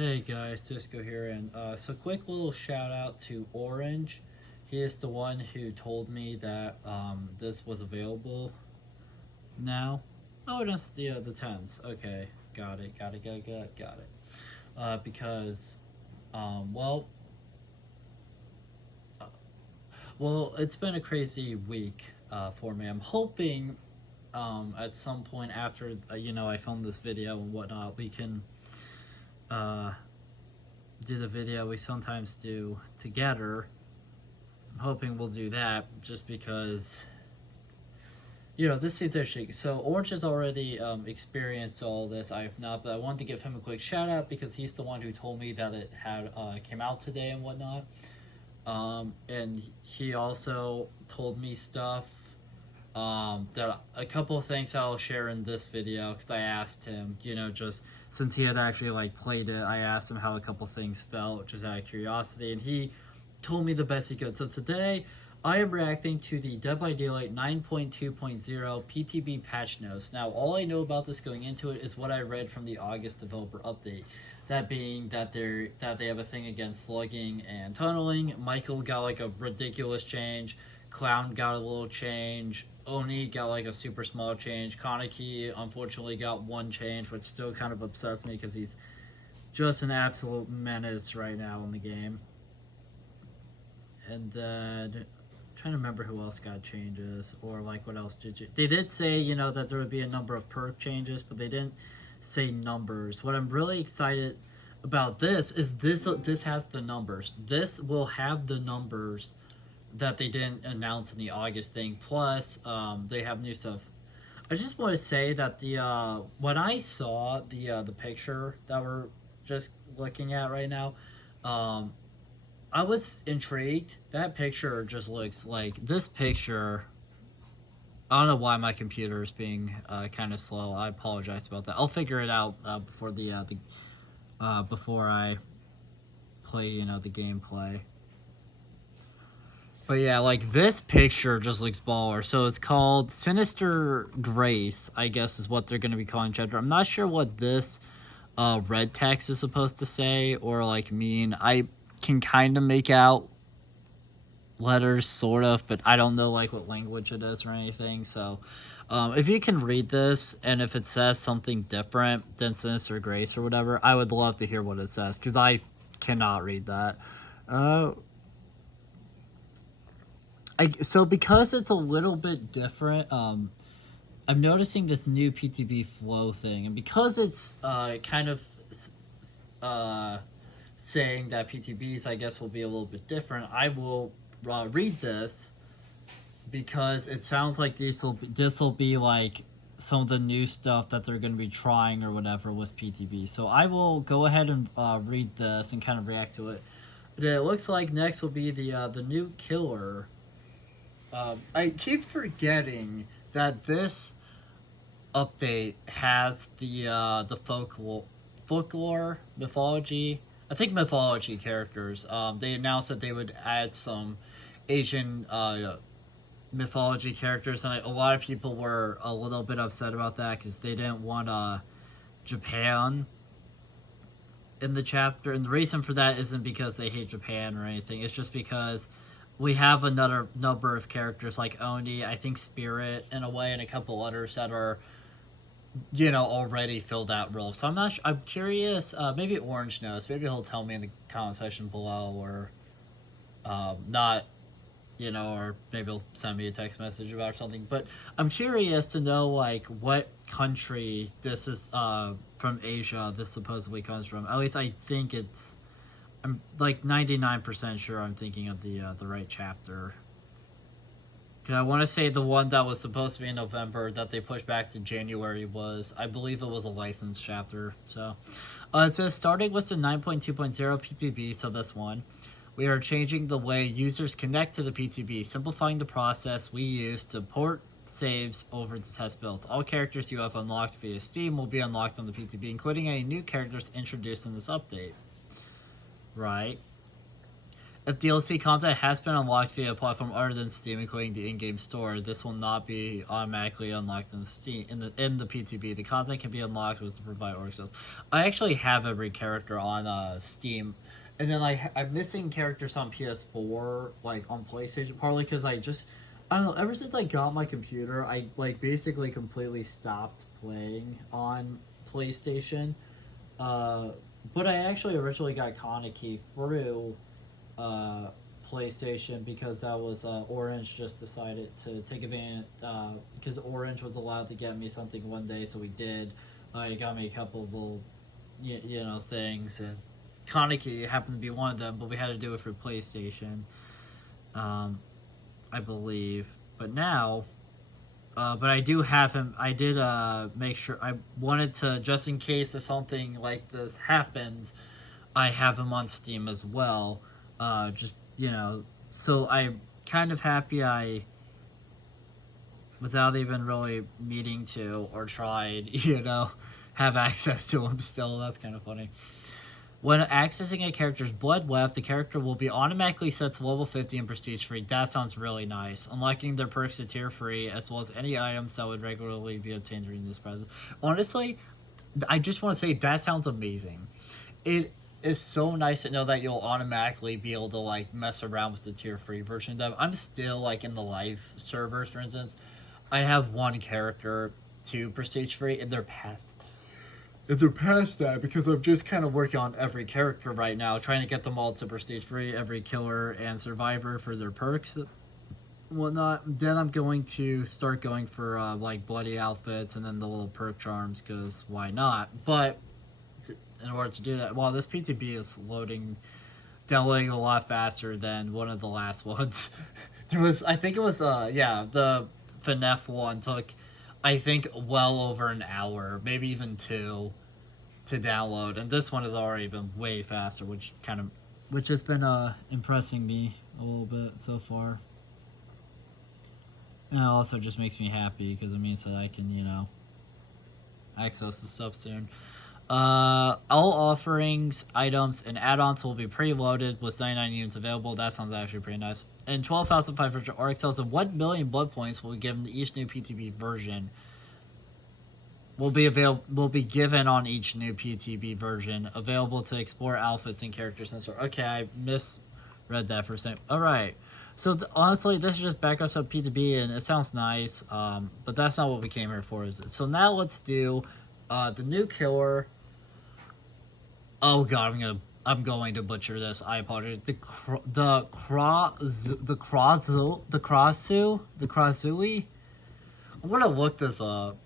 Hey guys, D1sco here, and so quick little shout out to Orange. He is the one who told me that this was available now. Oh, that's the tens. Okay, got it. Because, um, well, uh, well, it's been a crazy week for me. I'm hoping at some point after I film this video and whatnot, we can uh do the video we sometimes do together. I'm hoping we'll do that just because this is actually so Orange has already experienced all this. I have not, but I wanted to give him a quick shout out because he's the one who told me that it had came out today and whatnot. And he also told me stuff that a couple of things I'll share in this video because I asked him, just since he had actually played it, I asked him how a couple things felt, just out of curiosity, and he told me the best he could. So today, I am reacting to the Dead by Daylight 9.2.0 PTB patch notes. Now, all I know about this going into it is what I read from the August developer update. That being that they have a thing against slugging and tunneling. Michael got a ridiculous change. Clown got a little change. Oni got a super small change. Kaneki unfortunately got one change, which still kind of upsets me because he's just an absolute menace right now in the game. And then I'm trying to remember who else got changes or what else did you. They did say that there would be a number of perk changes, but they didn't say numbers. What I'm really excited about this is this has the numbers. This will have the numbers that they didn't announce in the August thing. Plus, they have new stuff. I just want to say that the when I saw the picture that we're just looking at right now, I was intrigued. That picture just looks like this picture. I don't know why my computer is being kind of slow. I apologize about that. I'll figure it out before before I play the gameplay. But yeah, this picture just looks baller. So it's called Sinister Grace, I guess is what they're going to be calling chapter. I'm not sure what this red text is supposed to say or mean. I can kind of make out letters, sort of, but I don't know what language it is or anything. So if you can read this and if it says something different than Sinister Grace or whatever, I would love to hear what it says because I cannot read that. So because it's a little bit different, I'm noticing this new PTB flow thing, and because it's kind of saying that PTBs, I guess, will be a little bit different, I will read this because it sounds like this will be some of the new stuff that they're going to be trying or whatever with PTB. So I will go ahead and read this and kind of react to it. But it looks like next will be the new killer. I keep forgetting that this update has the folklore mythology. I think mythology characters. They announced that they would add some Asian mythology characters, and a lot of people were a little bit upset about that because they didn't want Japan in the chapter. And the reason for that isn't because they hate Japan or anything. It's just because we have another number of characters like Oni, I think Spirit in a way, and a couple others that are, already filled that role. So I'm curious, maybe Orange knows. Maybe he'll tell me in the comment section below or not, or maybe he'll send me a text message about something. But I'm curious to know, what country this is from Asia this supposedly comes from. At least I think it's... I'm 99% sure I'm thinking of the right chapter. Cause I want to say the one that was supposed to be in November that they pushed back to January was, I believe it was a licensed chapter. So it says starting with the 9.2.0 PTB, so this one, we are changing the way users connect to the PTB, simplifying the process we use to port saves over to test builds. All characters you have unlocked via Steam will be unlocked on the PTB, including any new characters introduced in this update. Right. If DLC content has been unlocked via a platform other than Steam, including the in-game store, this will not be automatically unlocked in the Steam in the PTB. The content can be unlocked with the provide org cells. I actually have every character on Steam, and then I'm missing characters on PS4, like on PlayStation, partly because I don't know. Ever since I got my computer, I like basically completely stopped playing on PlayStation. But I actually originally got Kaneki through uh, PlayStation because that was Orange just decided to take advantage because Orange was allowed to get me something one day, so we did. He got me a couple of little things, and Kaneki happened to be one of them, but we had to do it for PlayStation, I believe. But now, but I do have him. I did make sure I wanted to, just in case if something like this happened, I have him on Steam as well. Just so I'm kind of happy I, without even really needing to or tried, have access to him still. That's kind of funny. When accessing a character's blood web, the character will be automatically set to level 50 and prestige free. That sounds really nice. Unlocking their perks to tier free, as well as any items that would regularly be obtained during this process. Honestly, I just want to say that sounds amazing. It is so nice to know that you'll automatically be able to like mess around with the tier free version of them. I'm still like in the live servers, for instance. I have one character to prestige free, and they're past that because I'm just kind of working on every character right now, trying to get them all to prestige free, every killer and survivor for their perks and whatnot. Then I'm going to start going for like bloody outfits and then the little perk charms, because why not? But in order to do that, well, this PTB is downloading a lot faster than one of the last ones. I think it was the FNF one took, I think, well over an hour, maybe even 2, to download, and this one has already been way faster, which has been impressing me a little bit so far. And it also just makes me happy because it means that I can, access the stuff soon. All offerings, items, and add-ons will be preloaded with 99 units available. That sounds actually pretty nice. And 12,500 org cells and 1 million blood points will be given to each new PTB version. Will be given on each new PTB version, available to explore outfits and characters and so. Okay, I misread that for a second. All right, so honestly, this is just backups of PTB, and it sounds nice. But that's not what we came here for, is it? So now let's do the new killer. Oh god, I'm going to butcher this. I apologize. The Krasui. I'm gonna look this up.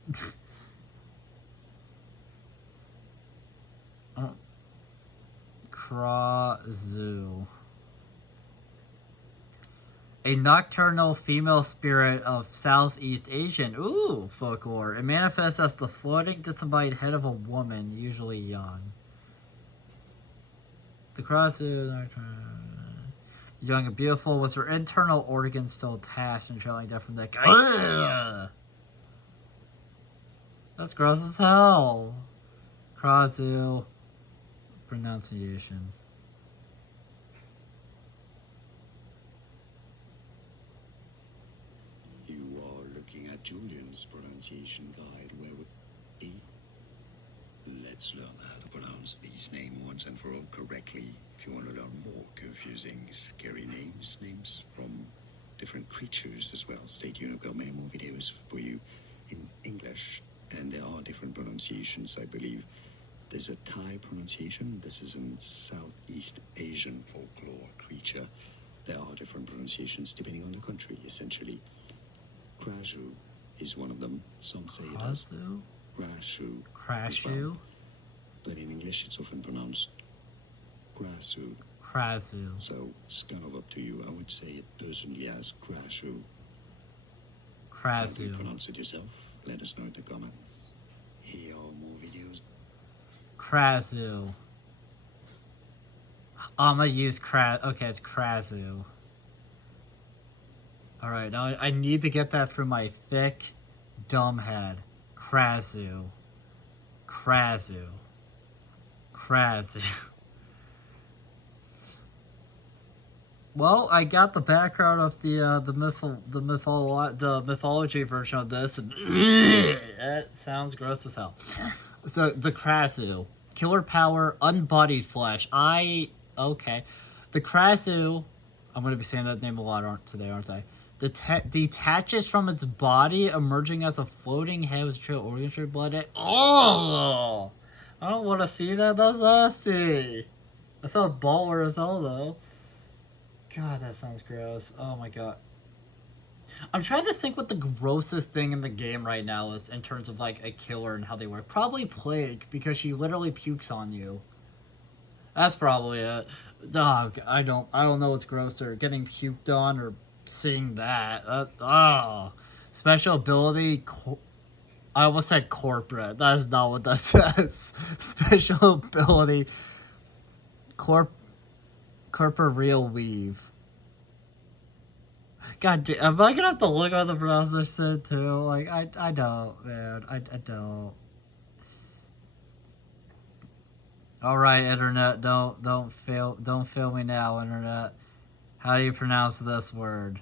Krazu. A nocturnal female spirit of Southeast Asian folklore. It manifests as the floating, disembodied head of a woman, usually young. The Krazu, young and beautiful, was her internal organs still attached and trailing down from the neck. That's gross as hell. Krazu. Pronunciation. You are looking at Julian's pronunciation guide. Where would be? Let's learn how to pronounce these names once and for all correctly. If you want to learn more confusing, scary names from different creatures as well, stay tuned. I've got many more videos for you in English, and there are different pronunciations, I believe. There's a Thai pronunciation. This is a Southeast Asian folklore creature. There are different pronunciations depending on the country, essentially. Krashu is one of them. Some say it as Krashu. Krashu? But in English, it's often pronounced Krasu. Krasu. So it's kind of up to you. I would say it personally as Krashu. Krasu. How do you pronounce it yourself? Let us know in the comments. Here are more videos. Krasu. I'm gonna use okay, it's Krasu. Alright, now I need to get that through my thick, dumb head. Krasu. Krasu. Krasu. Well, I got the background of the mythology version of this, and it sounds gross as hell. So the Krasu, killer power, unbodied flesh. Okay, the Krasu. I'm gonna be saying that name a lot aren't I? Detaches from its body, emerging as a floating head with trail organ blood. Oh, I don't want to see that. That's nasty. That sounds baller as hell, though. God, that sounds gross. Oh my god. I'm trying to think what the grossest thing in the game right now is in terms of like a killer and how they work. Probably Plague, because she literally pukes on you. That's probably it. Dog, I don't know what's grosser, getting puked on or seeing that. Special ability. I almost said corporate. That is not what that says. Special ability. Corporeal weave. God damn, am I gonna have to look at the pronunciation too? Like, I don't, man. I don't. Alright, internet, don't fail me now, internet. How do you pronounce this word?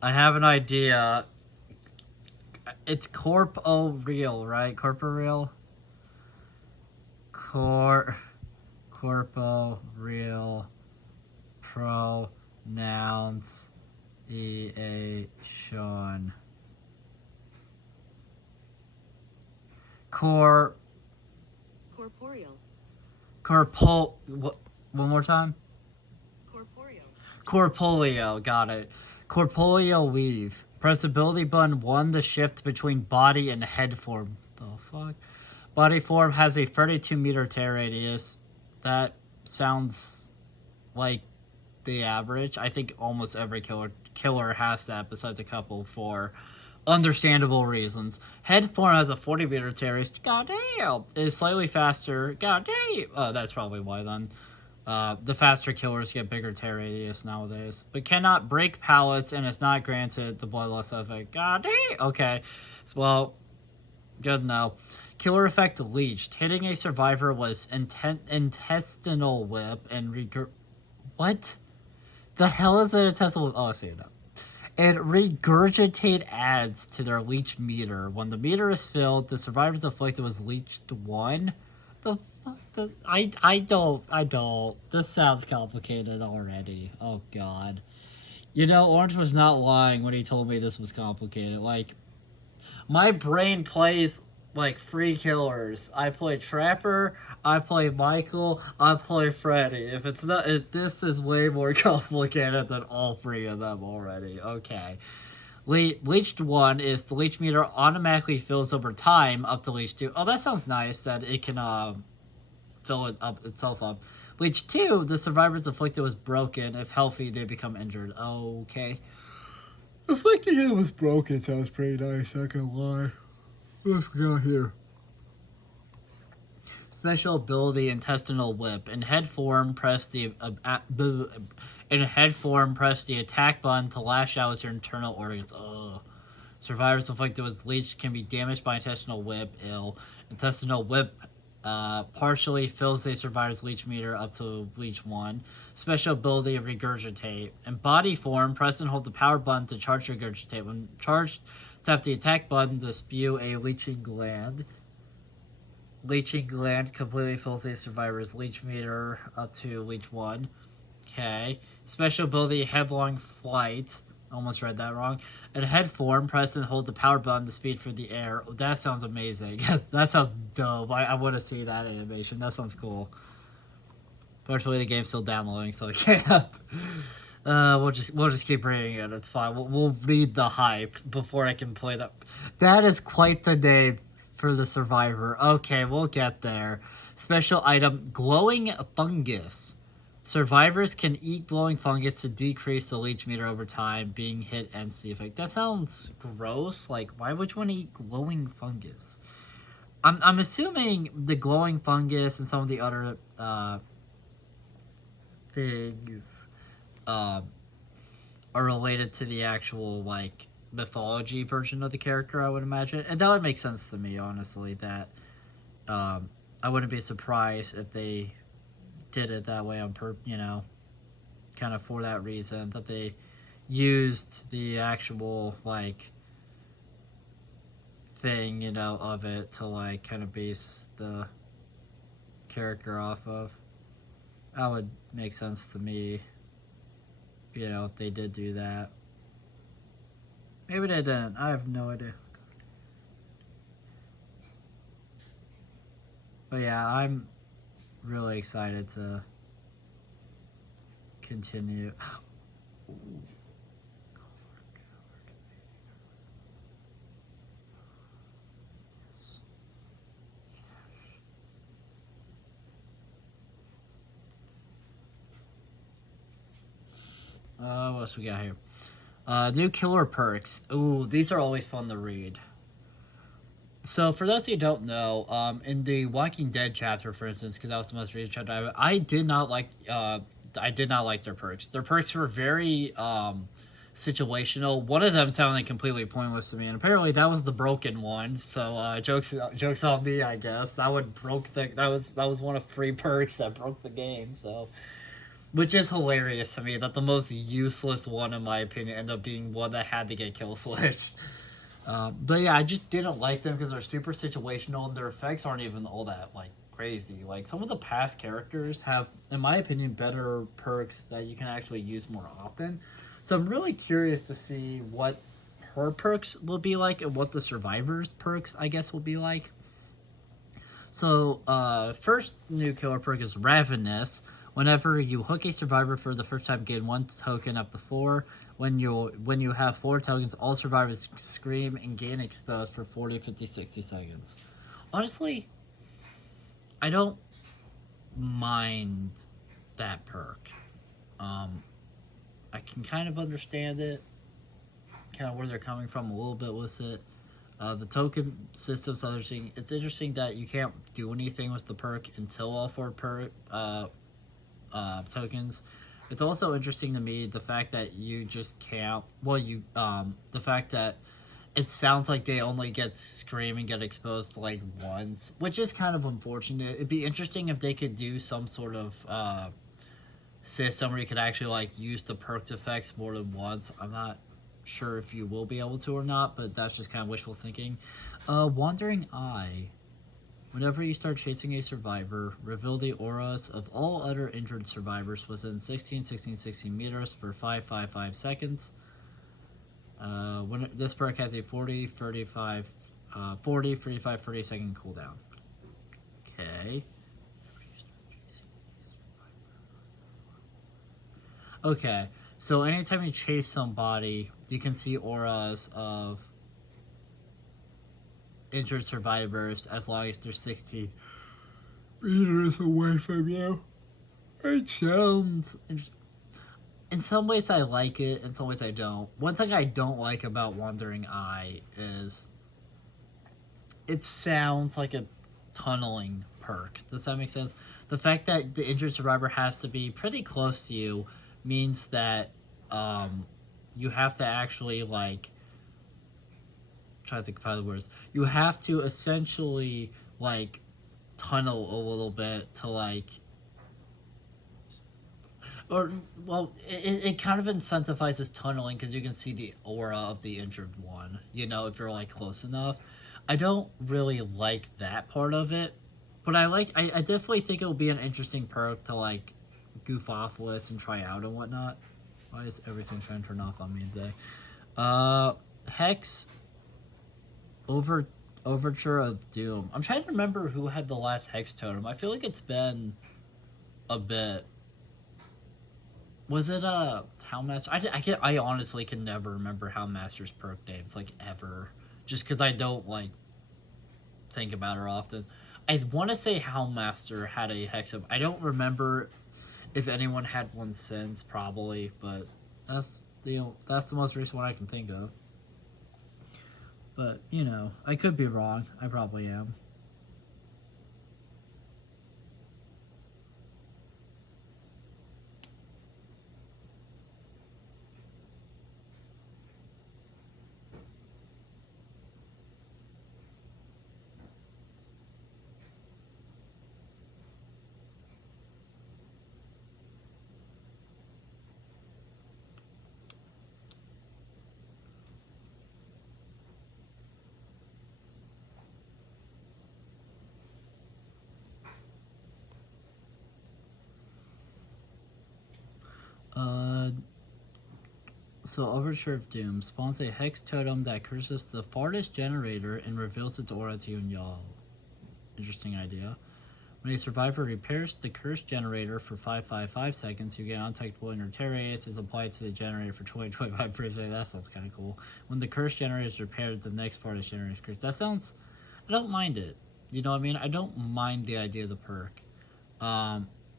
I have an idea. It's corporeal, right? Corporeal? Corporeal pronounce Sean. Corporeal. What? One more time? Corporeal. Corporeal, got it. Corporeal weave. Press ability button 1 to shift between body and head form. The fuck? Body form has a 32-meter tear radius. That sounds like the average. I think almost every killer has that, besides a couple for understandable reasons. Head form has a 40-meter tear radius. Goddamn! Is slightly faster. Goddamn! Oh, that's probably why then. The faster killers get bigger tear radius nowadays, but cannot break pallets and is not granted the bloodlust effect. Goddamn! Okay, so, well, good to know. Killer effect leached. Hitting a survivor was intestinal whip and what? The hell is an intestinal whip? Oh, I see it now. And regurgitate adds to their leech meter. When the meter is filled, the survivors afflicted was leached 1. The fuck? I don't. This sounds complicated already. Oh, God. You know, Orange was not lying when he told me this was complicated. Like, my brain plays like 3 killers. I play Trapper, I play Michael, I play Freddy. If it's not, this is way more complicated than all 3 of them already. Okay. Leached 1 is the leech meter automatically fills over time up to leech 2. Oh, that sounds nice that it can fill it up itself up. Leech 2, the survivors afflicted was broken. If healthy, they become injured. Okay. Afflicting him was broken sounds pretty nice, I can't lie. I forgot here. Special ability intestinal whip. In head form, press the attack button to lash out with your internal organs. Ugh. Survivors afflicted with leech can be damaged by intestinal whip. Ill. Intestinal whip partially fills a survivor's leech meter up to leech 1. Special ability regurgitate. In body form, press and hold the power button to charge regurgitate. When charged, tap the attack button to spew a leeching gland. Leeching gland completely fills a survivor's leech meter up to leech 1. Okay. Special ability headlong flight. Almost read that wrong. In head form, press and hold the power button to speed through the air. Oh, that sounds amazing. Yes, that sounds dope. I want to see that animation. That sounds cool. Fortunately, the game's still downloading, so I can't. We'll just keep reading it. It's fine. We'll read the hype before I can play that. That is quite the name for the survivor. Okay, we'll get there. Special item: glowing fungus. Survivors can eat glowing fungus to decrease the leech meter over time, being hit and see effect. That sounds gross. Like, why would you want to eat glowing fungus? I'm assuming the glowing fungus and some of the other things are related to the actual, like, mythology version of the character, I would imagine. And that would make sense to me, honestly, that I wouldn't be surprised if they did it that way on kind of for that reason that they used the actual like thing, you know, of it to like kind of base the character off of. That would make sense to me, you know, if they did do that. Maybe they didn't. I have no idea. But yeah, I'm really excited to continue. What else we got here? New killer perks. Ooh, these are always fun to read. So, for those of you who don't know, in the Walking Dead chapter, for instance, because that was the most recent chapter, I did not like. I did not like their perks. Their perks were very situational. One of them sounded completely pointless to me, and apparently that was the broken one. So, jokes on me, I guess. That one broke the. That was one of 3 perks that broke the game. So. Which is hilarious to me that the most useless one, in my opinion, ended up being one that had to get kill switched. But yeah, I just didn't like them because they're super situational and their effects aren't even all that like crazy. Like some of the past characters have, in my opinion, better perks that you can actually use more often. So I'm really curious to see what her perks will be like and what the survivors perks, I guess, will be like. So first new killer perk is Ravenous. Whenever you hook a survivor for the first time, gain 1 token up to 4. When you have 4 tokens, all survivors scream and gain exposed for 40, 50, 60 seconds. Honestly, I don't mind that perk. I can kind of understand it, kind of where they're coming from a little bit with it. The token system's interesting. It's interesting that you can't do anything with the perk until all 4 tokens. It's also interesting to me the fact that you just can't. Well, the fact that it sounds like they only get scream and get exposed like once, which is kind of unfortunate. It'd be interesting if they could do some sort of system where you could actually like use the perks effects more than once. I'm not sure if you will be able to or not, but that's just kind of wishful thinking. Wandering Eye. Whenever you start chasing a survivor, reveal the auras of all other injured survivors within 16, 16, 16 meters for 5, 5, 5 seconds. When this perk has a 40, 35, 40, 45, 30 second cooldown. Okay. Okay, so anytime you chase somebody, you can see auras of injured survivors as long as they're 16 meters away from you. It sounds interesting. In some ways I like it, in some ways I don't. One thing I don't like about Wandering Eye is it sounds like a tunneling perk. Does that make sense? The fact that the injured survivor has to be pretty close to you means that you have to actually like try to think of other words. You have to essentially like tunnel a little bit to like, or well, it kind of incentivizes tunneling because you can see the aura of the injured one. You know, if you're like close enough. I don't really like that part of it, but I definitely think it will be an interesting perk to like goof off with and try out and whatnot. Why is everything trying to turn off on me today? Hex Overture of Doom. I'm trying to remember who had the last Hex totem. I feel like it's been a bit. Was it Houndmaster? I honestly can never remember Houndmaster's perk names like ever, just because I don't like think about her often. I want to say Houndmaster had a Hex. I don't remember if anyone had one since, probably, but that's the most recent one I can think of. But, you know, I could be wrong. I probably am. Uh, so Overture of Doom spawns a hex totem that curses the farthest generator and reveals its aura to you and y'all. Interesting idea. When a survivor repairs the cursed generator for 555 seconds, you get untouchable and your terror radius is applied to the generator for 20-25 frames. That sounds kind of cool. When the cursed generator is repaired, the next farthest generator is cursed. That sounds... I don't mind it. You know what I mean? I don't mind the idea of the perk.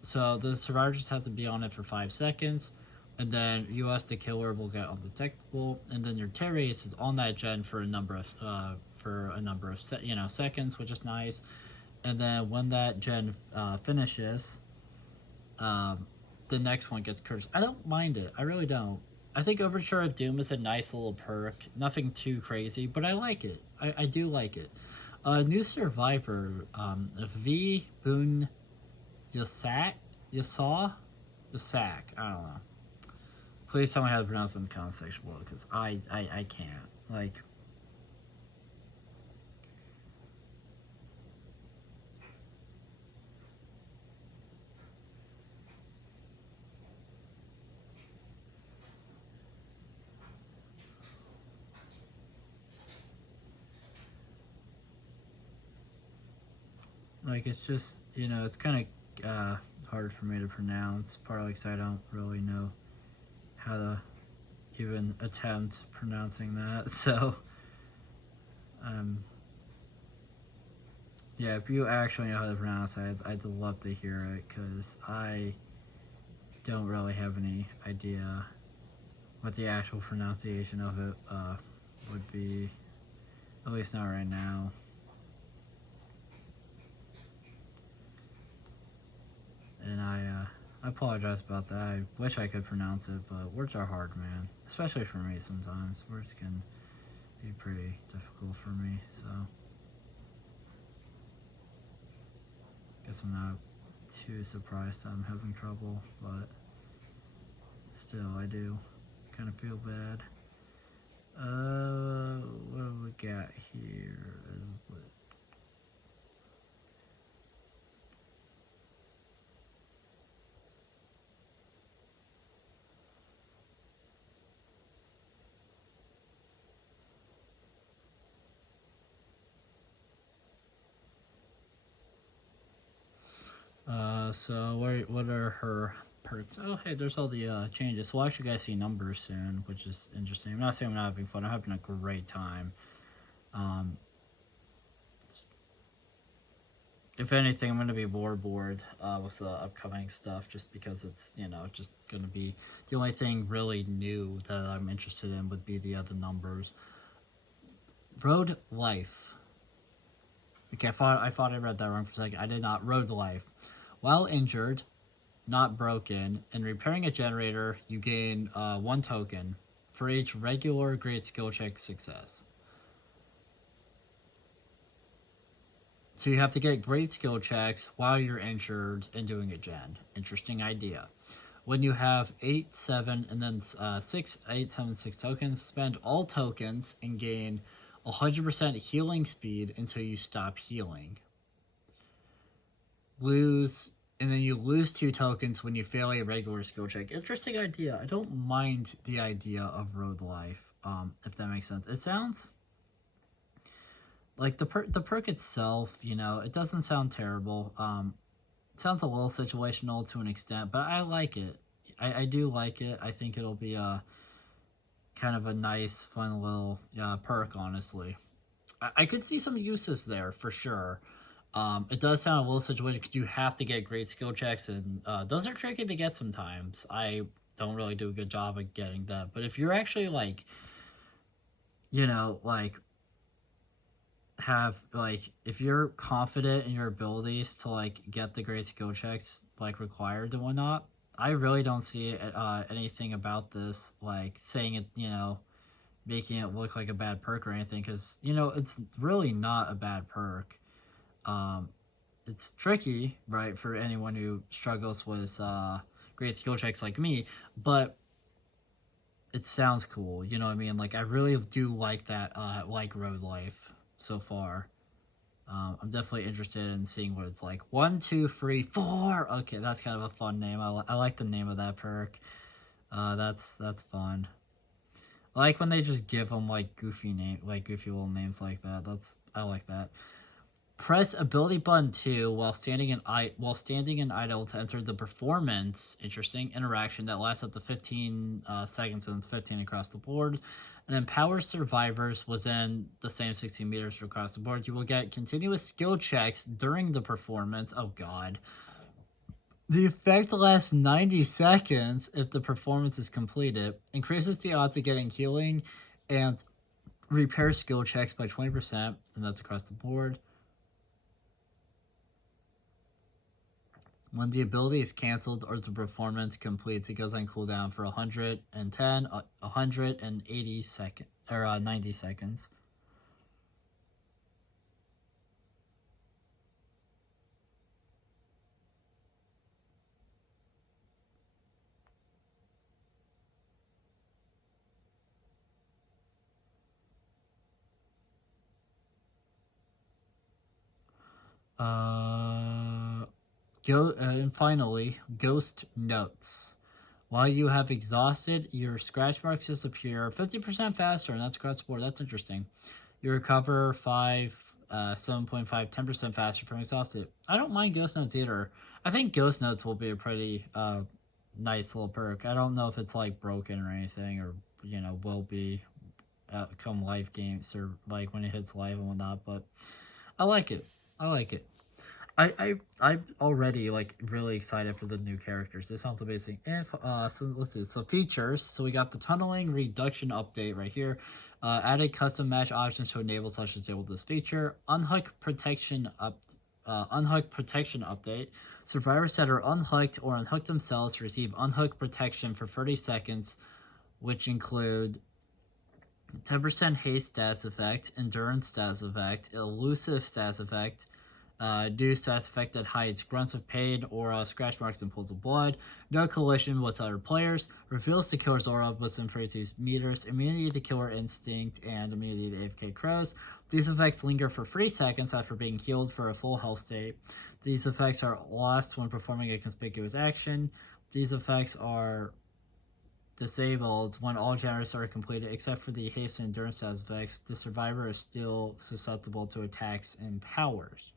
So the survivor just has to be on it for 5 seconds, and then you as the killer will get undetectable, and then your terror radius is on that gen for a number of seconds, which is nice. And then when that gen finishes, the next one gets cursed. I don't mind it. I really don't. I think Overture of Doom is a nice little perk. Nothing too crazy, but I like it. I do like it. New survivor, V. Boon Yasak? I don't know. Please tell me how to pronounce it in the comment section below, because I can't. It's just, it's kind of hard for me to pronounce, partly because I don't really know how to even attempt pronouncing that. So, yeah, if you actually know how to pronounce it, I'd love to hear it, because I don't really have any idea what the actual pronunciation of it would be, at least not right now. And I apologize about that. I wish I could pronounce it, but words are hard, man. Especially for me sometimes. Words can be pretty difficult for me, so... guess I'm not too surprised I'm having trouble, but... still, I do kind of feel bad. What do we got here? So what are her perks? Oh, hey, there's all the changes. So we'll actually guys see numbers soon, which is interesting. I'm not saying I'm not having fun. I'm having a great time. If anything, I'm going to be more bored with the upcoming stuff, just because it's, just going to be... the only thing really new that I'm interested in would be the other numbers. Road Life. Okay, I thought I read that wrong for a second. I did not. Road Life. While injured, not broken, and repairing a generator, you gain 1 token for each regular great skill check success. So you have to get great skill checks while you're injured and doing a gen. Interesting idea. When you have 8, 7, and then 6, 8, 7, 6 tokens, spend all tokens and gain 100% healing speed until you stop healing. And then you lose 2 tokens when you fail a regular skill check. Interesting idea. I don't mind the idea of Road Life, if that makes sense. It sounds like the perk itself, it doesn't sound terrible. It sounds a little situational to an extent, but I like it. I do like it. I think it'll be a kind of a nice, fun little perk, honestly. I could see some uses there for sure. It does sound a little situated because you have to get great skill checks, and those are tricky to get sometimes. I don't really do a good job of getting that. But if you're actually if you're confident in your abilities to get the great skill checks required and whatnot, I really don't see anything about this saying it, making it look like a bad perk or anything, because it's really not a bad perk. It's tricky, right, for anyone who struggles with great skill checks like me, but it sounds cool, you know what I mean? I really do like that, Road Life so far. I'm definitely interested in seeing what it's like. 1, 2, 3, 4! Okay, that's kind of a fun name. I like the name of that perk. That's fun. I like when they just give them like goofy little names like that. I like that. Press ability button 2 while standing in idle to enter the performance. Interesting interaction that lasts up to 15 seconds and it's 15 across the board. And empowers survivors within the same 16 meters across the board. You will get continuous skill checks during the performance. Oh god. The effect lasts 90 seconds if the performance is completed. Increases the odds of getting healing and repair skill checks by 20%, and that's across the board. When the ability is cancelled or the performance completes, it goes on cooldown for 110, 180 seconds, or 90 seconds. And finally, ghost notes. While you have exhausted, your scratch marks disappear 50% faster, and that's across the board. That's interesting. You recover 7.5, 10% faster from exhausted. I don't mind ghost notes either. I think ghost notes will be a pretty nice little perk. I don't know if it's like broken or anything, or will be come live games or like when it hits live and whatnot. But I like it. I'm already like really excited for the new characters. This sounds amazing. And so let's do it. So features. So we got the tunneling reduction update right here. Added custom match options to enable such disable this feature. Unhook protection update. Survivors that are unhooked or unhook themselves receive unhook protection for 30 seconds, which include 10% haste stats effect, endurance stats effect, elusive stats effect, do stats effect that hides grunts of pain or scratch marks and pools of blood, no collision with other players, reveals the killer's aura within 32 meters, immunity to killer instinct, and immunity to AFK crows. These effects linger for 3 seconds after being healed for a full health state. These effects are lost when performing a conspicuous action. These effects are disabled when all generators are completed except for the haste and endurance stats effects. The survivor is still susceptible to attacks and powers.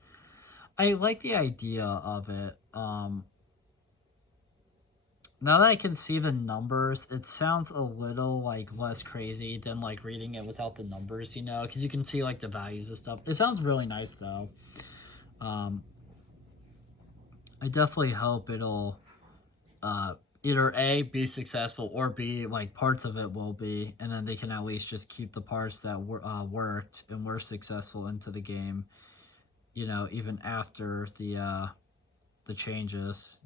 I like the idea of it. Now that I can see the numbers, it sounds a little like less crazy than like reading it without the numbers, because you can see like the values and stuff. It sounds really nice though. I definitely hope it'll either A, be successful, or B, like parts of it will be, and then they can at least just keep the parts that worked and were successful into the game. Even after the changes,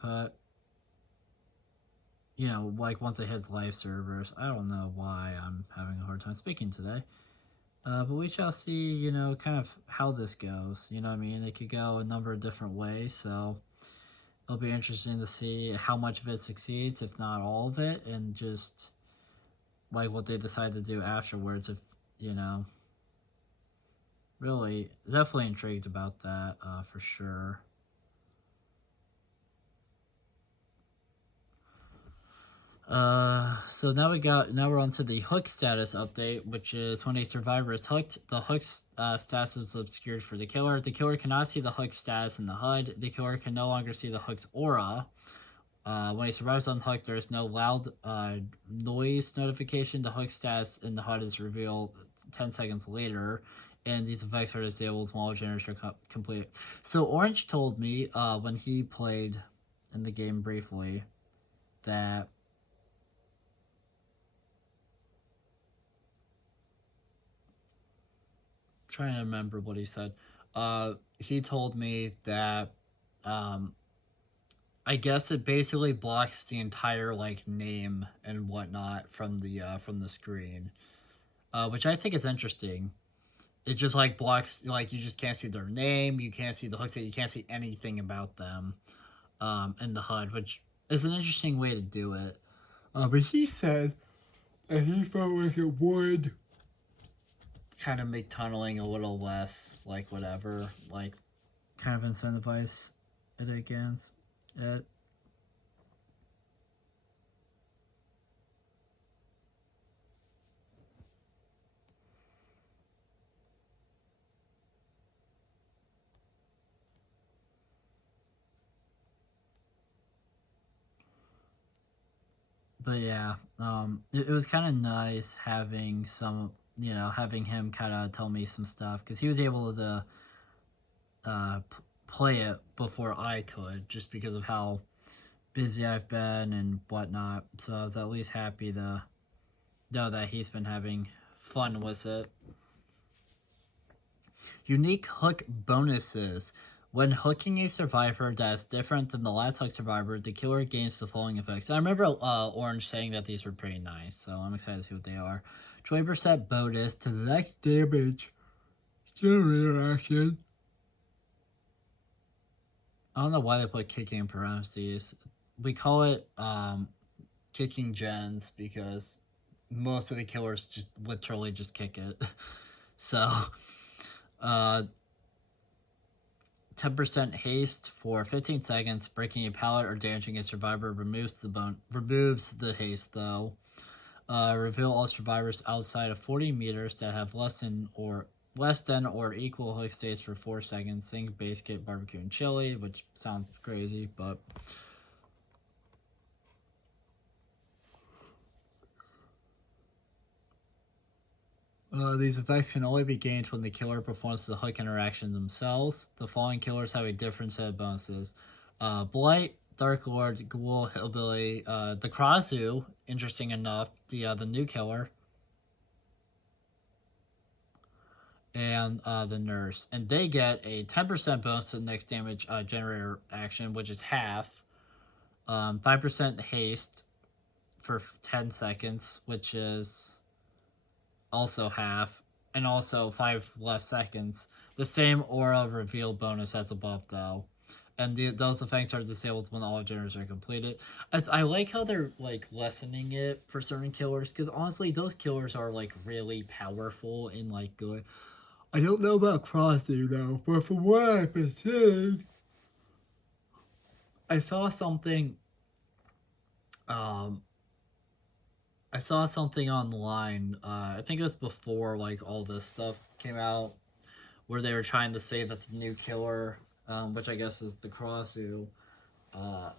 but like once it hits live servers, I don't know why I'm having a hard time speaking today, but we shall see, kind of how this goes. What I mean? It could go a number of different ways, so it'll be interesting to see how much of it succeeds, if not all of it, and just like what they decide to do afterwards. If really, definitely intrigued about that, for sure. So now we're on to the hook status update, which is when a survivor is hooked, the hook's status is obscured for the killer. The killer cannot see the hook status in the HUD. The killer can no longer see the hook's aura. When a survivor is unhooked, there is no loud noise notification. The hook status in the HUD is revealed 10 seconds later, and these effects are disabled when all generators are completed. So Orange told me when he played in the game briefly that trying to remember what he said. He told me that I guess it basically blocks the entire like name and whatnot from the screen, which I think is interesting. It just like blocks, like you just can't see their name, you can't see the hooks, you can't see anything about them in the HUD, which is an interesting way to do it. But he said that he felt like it would kind of make tunneling a little less like whatever, like kind of incentivize it against it. But yeah, it was kind of nice having some, having him kind of tell me some stuff because he was able to play it before I could, just because of how busy I've been and whatnot. So I was at least happy to know that he's been having fun with it. Unique hook bonuses. When hooking a survivor that is different than the last hook survivor, the killer gains the following effects. I remember Orange saying that these were pretty nice, so I'm excited to see what they are. 20% bonus to the next damage generator action. I don't know why they put kicking in parentheses. We call it kicking gens because most of the killers just literally just kick it. So, 10% haste for 15 seconds. Breaking a pallet or damaging a survivor removes the haste though. Reveal all survivors outside of 40 meters that have less than or equal hook states for 4 seconds. Sing base kit, barbecue, and chili, which sounds crazy, but these effects can only be gained when the killer performs the hook interaction themselves. The following killers have a different set of bonuses. Blight, Dark Lord, Ghoul, Hillbilly, the Krasu, interesting enough, the new killer, and the Nurse. And they get a 10% bonus to the next damage generator action, which is half. 5% haste for 10 seconds, which is also half, and also 5 less seconds. The same aura reveal bonus as above, though. And those effects are disabled when all generators are completed. I like how they're like lessening it for certain killers, because honestly, those killers are like really powerful and like good. I don't know about Crossing though, but from what I've been seeing, I saw something. Um, I saw something online. I think it was before like all this stuff came out, where they were trying to say that the new killer, which I guess is the Crossu, uh,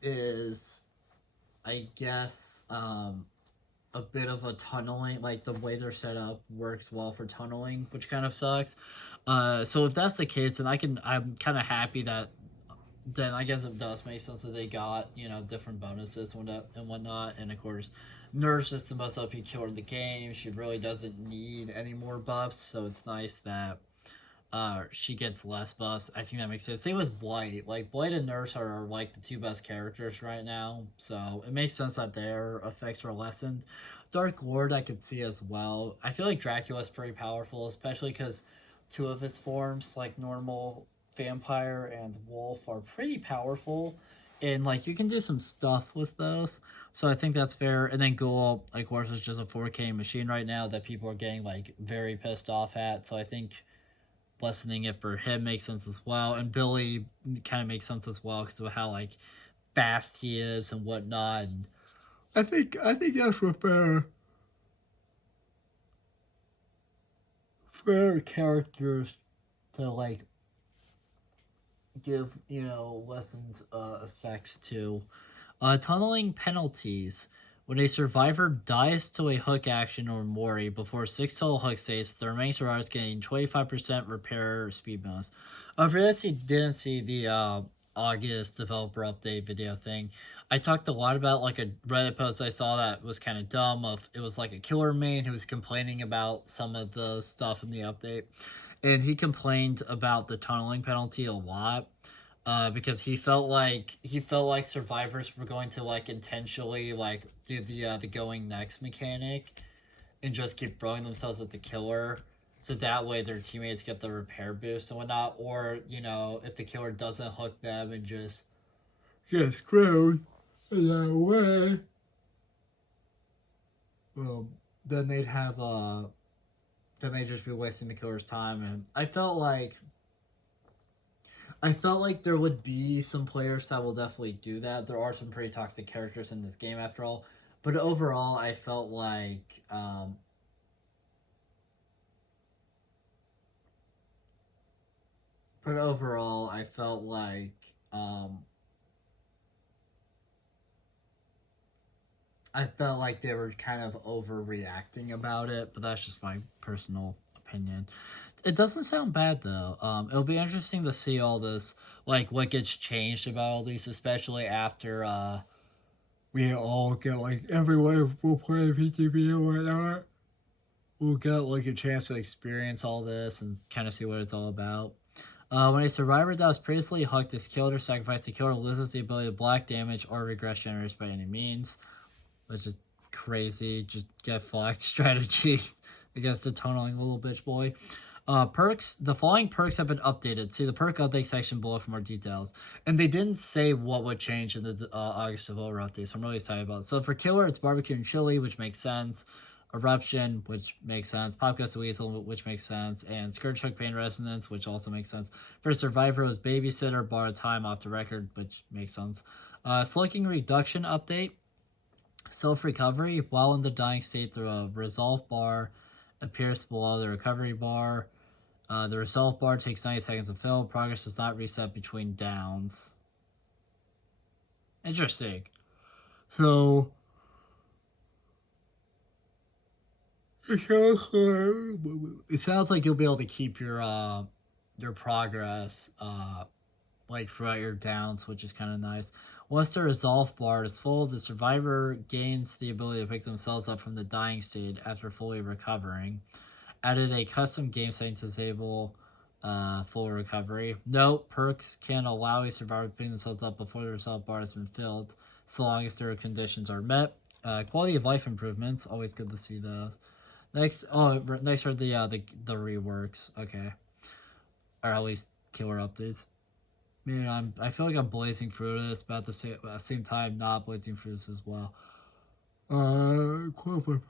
is, I guess, a bit of a tunneling. Like the way they're set up works well for tunneling, which kind of sucks. So if that's the case, then I'm kind of happy that. Then I guess it does make sense that they got different bonuses and whatnot, and of course, Nurse is the most OP killer in the game. She really doesn't need any more buffs, so it's nice that she gets less buffs. I think that makes sense. Same with Blight. Like Blight and Nurse are like the two best characters right now, so it makes sense that their effects are lessened. Dark Lord I could see as well. I feel like Dracula's pretty powerful, especially because two of his forms, like normal vampire and wolf, are pretty powerful, and like you can do some stuff with those. So I think that's fair. And then Ghoul, of course, is just a 4K machine right now that people are getting like very pissed off at. So I think lessening it for him makes sense as well. And Billy kind of makes sense as well because of how like fast he is and whatnot. And I think that's for fair characters to like give lessened effects to. Tunneling penalties. When a survivor dies to a hook action or mori before 6 total hook states, the remaining survivors gain 25% repair speed bonus. For those who didn't see the August developer update video thing, I talked a lot about like a Reddit post I saw that was kind of dumb. It was like a killer main who was complaining about some of the stuff in the update, and he complained about the tunneling penalty a lot. Because he felt like survivors were going to like intentionally like do the going next mechanic and just keep throwing themselves at the killer, so that way their teammates get the repair boost and whatnot. Or if the killer doesn't hook them and just get screwed in that way, then they'd just be wasting the killer's time. And I felt like there would be some players that will definitely do that. There are some pretty toxic characters in this game after all. But overall, I felt like um I felt like they were kind of overreacting about it, but that's just my personal opinion. It doesn't sound bad though. It'll be interesting to see all this, like what gets changed about all these, especially after we all get like everyone will play PTB or whatnot. We'll get like a chance to experience all this and kind of see what it's all about. When a survivor that was previously hooked is killed or sacrificed, the killer loses the ability to block damage or regress generators by any means, which is crazy. Just get fucked strategy against the tunneling little bitch boy. Perks. The following perks have been updated. See the perk update section below for more details. And they didn't say what would change in the August of Over update, so I'm really excited about it. So for killer, it's barbecue and chili, which makes sense. Eruption, which makes sense. Popgust Weasel, which makes sense. And Scourge Hook Pain Resonance, which also makes sense. For Survivor, it was Babysitter, Bar Time off the record, which makes sense. Slugging Reduction update. Self recovery. While in the dying state, the resolve bar appears below the recovery bar. The resolve bar takes 90 seconds to fill. Progress does not reset between downs. Interesting. So it sounds like you'll be able to keep your progress like throughout your downs, which is kind of nice. Once the resolve bar is full, the survivor gains the ability to pick themselves up from the dying state after fully recovering. Added a custom game setting to disable full recovery. Note, perks can allow a survivor to pick themselves up before the resolve bar has been filled, so long as their conditions are met. Quality of life improvements, always good to see those. Next are the reworks. Okay, or at least killer updates. Man, I feel like I'm blazing through this, but at the same time, not blazing through this as well. Quote.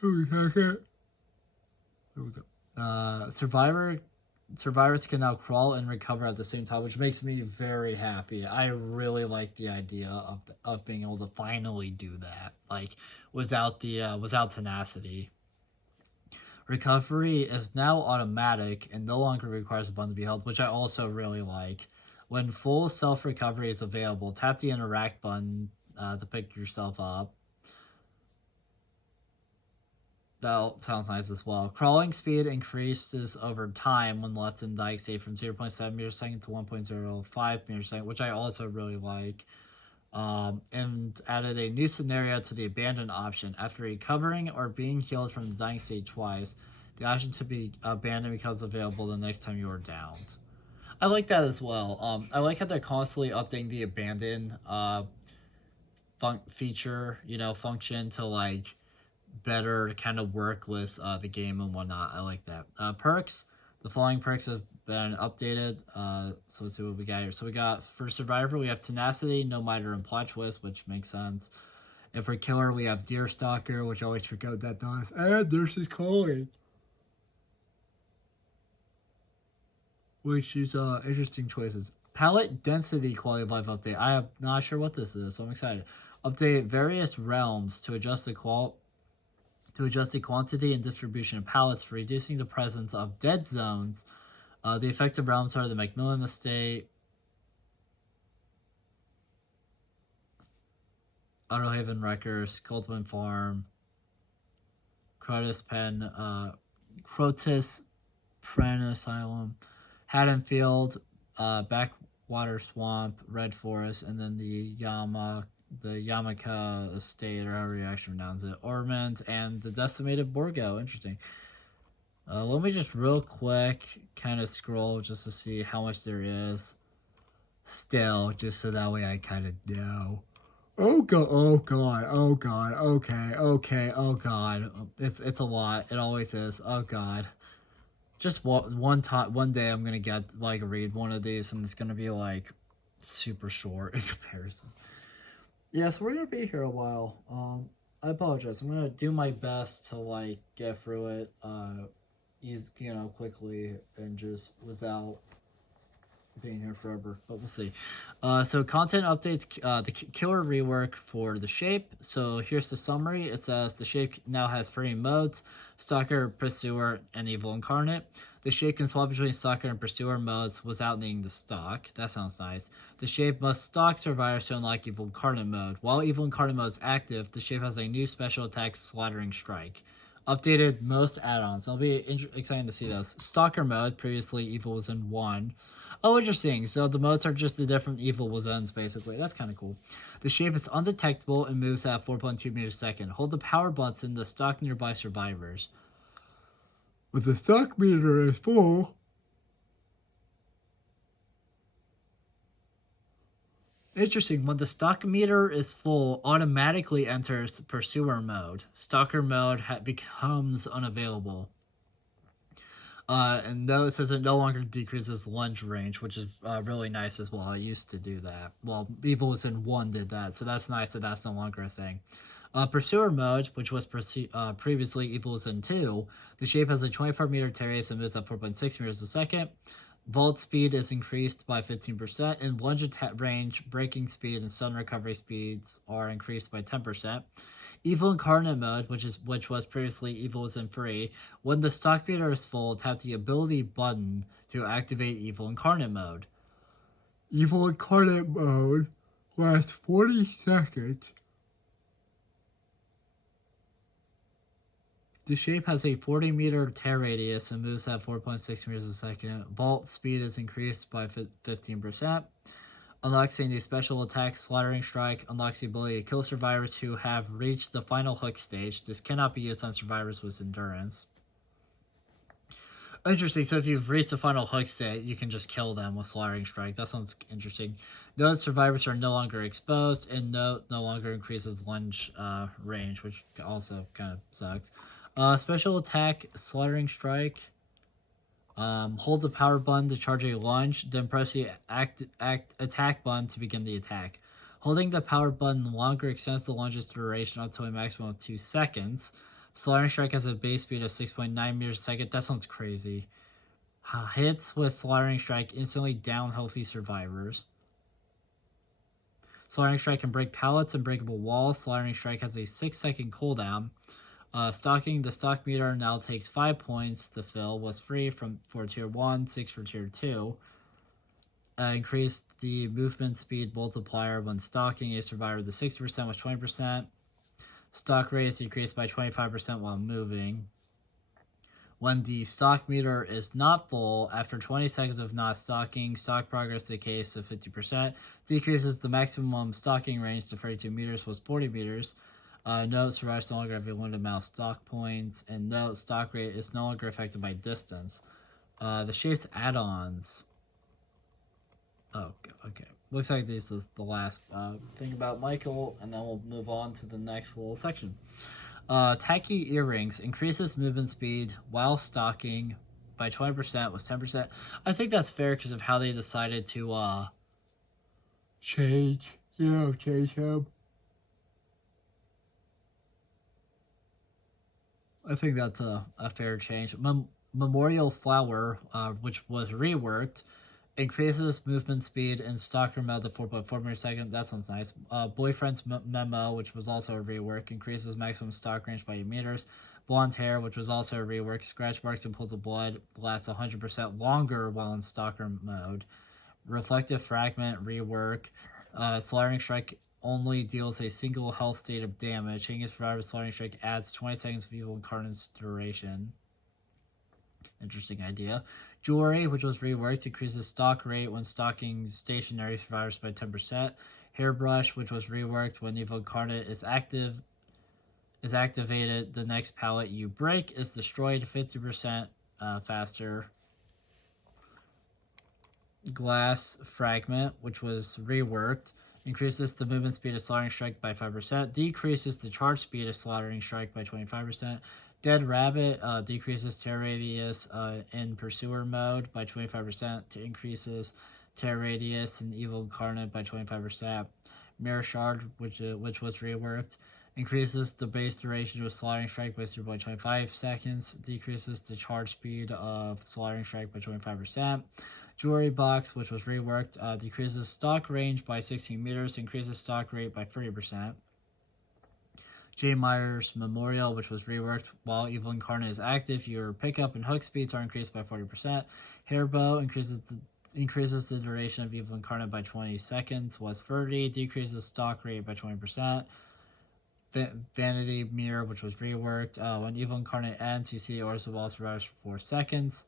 There we go. Survivors can now crawl and recover at the same time, which makes me very happy. I really like the idea of being able to finally do that, like without tenacity. Recovery is now automatic and no longer requires a button to be held, which I also really like. When full self recovery is available, tap the interact button to pick yourself up. That sounds nice as well. Crawling speed increases over time when left in dying state from 0.7 meters per second to 1.05 meters per second, which I also really like. And added a new scenario to the abandoned option. After recovering or being healed from the dying state twice, the option to be abandoned becomes available the next time you are downed. I like that as well. I like how they're constantly updating the abandon feature, function to like better kind of work with the game and whatnot. I like that. Perks. The following perks have been updated. So let's see what we got here. So we got for Survivor, we have Tenacity, No Miter, and Plot Twist, which makes sense. And for Killer, we have Deer Stalker, which I always forget what that does. And Nurse's Calling, which is interesting choices. Palette Density Quality of Life update. I am not sure what this is, so I'm excited. Update various realms to adjust the quantity and distribution of pallets for reducing the presence of dead zones. The affected realms are the Macmillan Estate, Autohaven Wreckers, Coldman Farm, Crotus Pen Asylum, Haddonfield, Backwater Swamp, Red Forest, and then the Yamaka Estate, or however you actually pronounce it, Ormond, and the Decimated Borgo. Interesting. Let me just real quick kind of scroll just to see how much there is still, just so that way I kind of know. Oh god, okay, oh god. It's a lot. It always is. Oh god. Just one day I'm gonna get read one of these, and it's gonna be like super short in comparison. Yeah, so we're gonna be here a while. I apologize. I'm gonna do my best to get through it, quickly and just without being here forever. But we'll see. So content updates. The killer rework for the shape. So here's the summary. It says the shape now has 3 modes: Stalker, Pursuer, and Evil Incarnate. The shape can swap between stalker and pursuer modes without needing to stalk. That sounds nice. The shape must stalk survivors to unlock Evil Incarnate mode. While Evil Incarnate mode is active, the shape has a new special attack, Slaughtering Strike. Updated most add-ons. It'll be exciting to see those. Stalker mode, previously Evil was in 1. Oh, interesting. So the modes are just the different Evil Wizens, basically. That's kind of cool. The shape is undetectable and moves at 4.2 meters a second. Hold the power button to stalk nearby survivors. When the stalk meter is full, interesting. When the stalk meter is full, automatically enters pursuer mode. Stalker mode becomes unavailable. And though it says it no longer decreases lunge range, which is really nice as well. I used to do that. Well, Evil was in 1 did that, so that's nice that that's no longer a thing. Pursuer mode, which was previously Evil was in 2, the shape has a 24-meter radius and moves at 4.6 meters a second. Vault speed is increased by 15%, and lunge attack range, braking speed, and stun recovery speeds are increased by 10%. Evil Incarnate mode, which was previously Evil was in 3, when the stock meter is full, tap the ability button to activate Evil Incarnate mode. Evil Incarnate mode lasts 40 seconds. The shape has a 40-meter tear radius and moves at 4.6 meters a second. Vault speed is increased by 15%. Unlocks a new special attack, Slaughtering Strike. Unlocks the ability to kill survivors who have reached the final hook stage. This cannot be used on survivors with endurance. Interesting. So if you've reached the final hook state, you can just kill them with Slaughtering Strike. That sounds interesting. Note survivors are no longer exposed, and no longer increases lunge range, which also kind of sucks. Special attack, Slaughtering Strike. Hold the power button to charge a lunge, then press the attack button to begin the attack. Holding the power button longer extends the lunge's duration up to a maximum of 2 seconds. Slaughtering Strike has a base speed of 6.9 meters a second. That sounds crazy. Hits with Slaughtering Strike instantly down healthy survivors. Slaughtering Strike can break pallets and breakable walls. Slaughtering Strike has a 6-second cooldown. Stocking, the stock meter now takes 5 points to fill. Was free for tier 1, 6 for tier 2. Increased the movement speed multiplier when stocking a survivor to 60% was 20%. Stock rate is decreased by 25% while moving. When the stock meter is not full, after 20 seconds of not stocking, stock progress decays to 50%. Decreases the maximum stocking range to 32 meters was 40 meters. Note, survivors no longer have a limited amount of stock points. And note, stock rate is no longer affected by distance. The shape's add-ons. Oh, okay. Looks like this is the last thing about Michael, and then we'll move on to the next little section. Tacky earrings increases movement speed while stalking by 20% with 10%. I think that's fair because of how they decided to change him. I think that's a fair change. Memorial Flower, which was reworked, increases movement speed in stalker mode to 4.4 meters a second. That sounds nice. Boyfriend's Memo, which was also a rework, increases maximum stock range by 8 meters. Blonde Hair, which was also a rework, scratch marks and pools of blood last 100% longer while in stalker mode. Reflective Fragment rework. Slaughtering Strike only deals a single health state of damage. Hitting a survivor with Slaughtering Strike adds 20 seconds of Evil Incarnate's duration. Interesting idea. Jewelry, which was reworked, increases stock rate when stocking stationary survivors by 10%. Hairbrush, which was reworked when Evil Incarnate is activated, the next pallet you break is destroyed 50% faster. Glass Fragment, which was reworked, increases the movement speed of Slaughtering Strike by 5%, decreases the charge speed of Slaughtering Strike by 25%. Dead Rabbit decreases tear radius in Pursuer mode by 25%, increases tear radius in Evil Incarnate by 25%. Mirror Shard, which was reworked, increases the base duration of Slaughtering Strike by 0.25 seconds, decreases the charge speed of Slaughtering Strike by 25%. Jewelry Box, which was reworked, decreases stock range by 16 meters, increases stock rate by 30%. J. Myers Memorial, which was reworked. While Evil Incarnate is active, your pickup and hook speeds are increased by 40%. Hairbow increases the duration of Evil Incarnate by 20 seconds, was 30, decreases stock rate by 20%. Vanity Mirror, which was reworked. When Evil Incarnate ends, you see Orders of All Survivors for 4 seconds.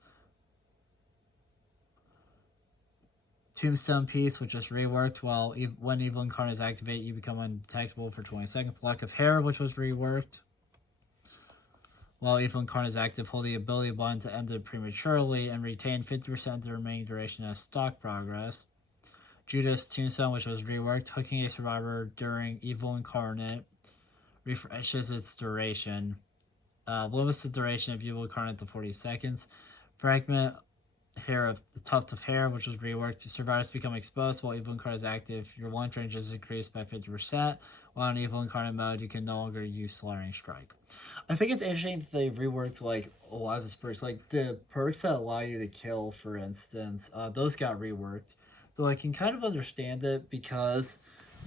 Tombstone Piece, which was reworked. When Evil Incarnate is activated, you become undetectable for 20 seconds. Luck of Hair, which was reworked. While Evil Incarnate is active, hold the ability button to end it prematurely and retain 50% of the remaining duration as stock progress. Judas Tombstone, which was reworked. Hooking a survivor during Evil Incarnate refreshes its duration. Limits the duration of Evil Incarnate to 40 seconds. Fragment Hair of the Tuft of Hair, which was reworked. Survivors become exposed while Evil Incarnate is active. Your launch range is increased by 50%. While in Evil Incarnate mode, you can no longer use Slaughtering Strike. I think it's interesting that they reworked like a lot of his perks. Like the perks that allow you to kill, for instance, those got reworked. Though I can kind of understand it because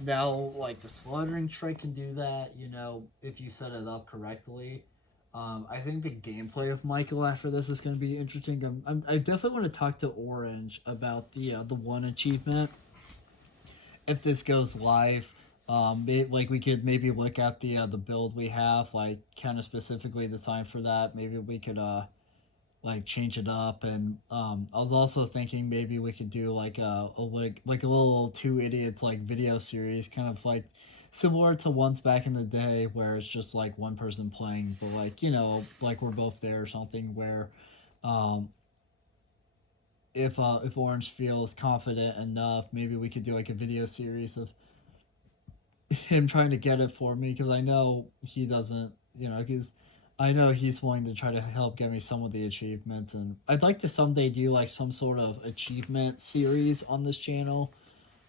now like the Slaughtering Strike can do that, you know, if you set it up correctly. I think the gameplay of Michael after this is going to be interesting. I definitely want to talk to Orange about the one achievement. If this goes live, like we could maybe look at the build we have, like kind of specifically designed for that. Maybe we could like change it up, and I was also thinking maybe we could do like a little Two Idiots like video series, kind of like similar to ones back in the day where it's just like one person playing, but like, you know, like we're both there or something, where if Orange feels confident enough, maybe we could do like a video series of him trying to get it for me, because I know he doesn't, you know, because I know he's willing to try to help get me some of the achievements, and I'd like to someday do like some sort of achievement series on this channel.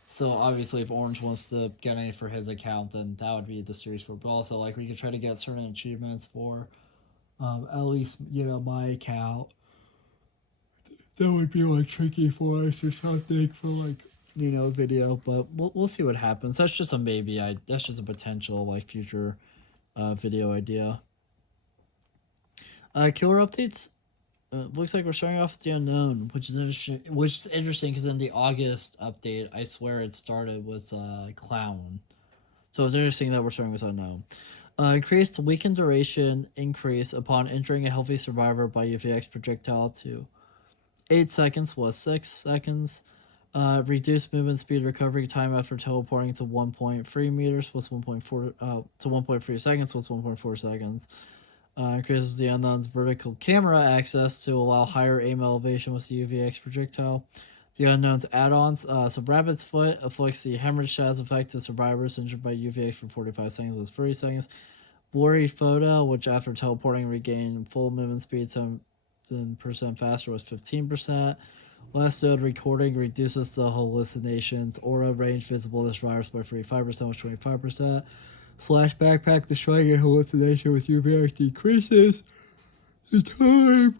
So obviously, if Orange wants to get any for his account, then that would be the series for. But also, like we could try to get certain achievements for, at least, you know, my account. That would be like tricky for us or something for like, you know, video. But we'll see what happens. That's just a maybe. That's just a potential like future, video idea. Killer updates. Looks like we're starting off with the unknown, which is interesting because in the August update, I swear it started with clown. So it's interesting that we're starting with unknown. Increased weakened duration increase upon entering a healthy survivor by UVX projectile to 8 seconds was 6 seconds. Reduced movement speed recovery time after teleporting to 1.3 meters was 1.4 to 1.3 seconds was 1.4 seconds. Increases the unknown's vertical camera access to allow higher aim elevation with the UVX projectile. The unknown's add-ons. So Rabbit's Foot afflicts the hemorrhage status effect to survivors injured by UVX for 45 seconds was 30 seconds. Blurry Photo, which after teleporting regained full movement speed 7% faster, was 15%. Last node recording reduces the hallucinations aura range visible to survivors by 35% was 25%. Slash backpack destroying a hallucination with UVX decreases the time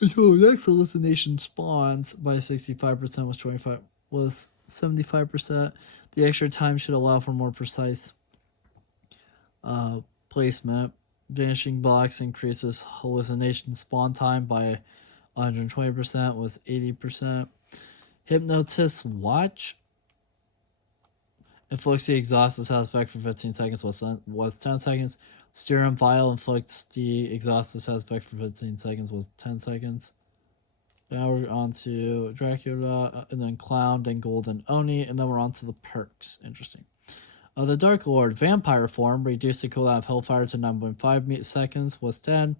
until the next hallucination spawns by 65% was 75%. The extra time should allow for more precise placement. Vanishing Box increases hallucination spawn time by 120% was 80%. Hypnotist Watch inflicts the exhausted sound effect for 15 seconds was 10 seconds. Serum Vial inflicts the exhausted sound effect for 15 seconds was 10 seconds. Now we're on to Dracula, and then Clown, then Golden Oni, and then we're on to the perks. Interesting. The Dark Lord Vampire Form reduced the cooldown of Hellfire to 9.5 seconds was 10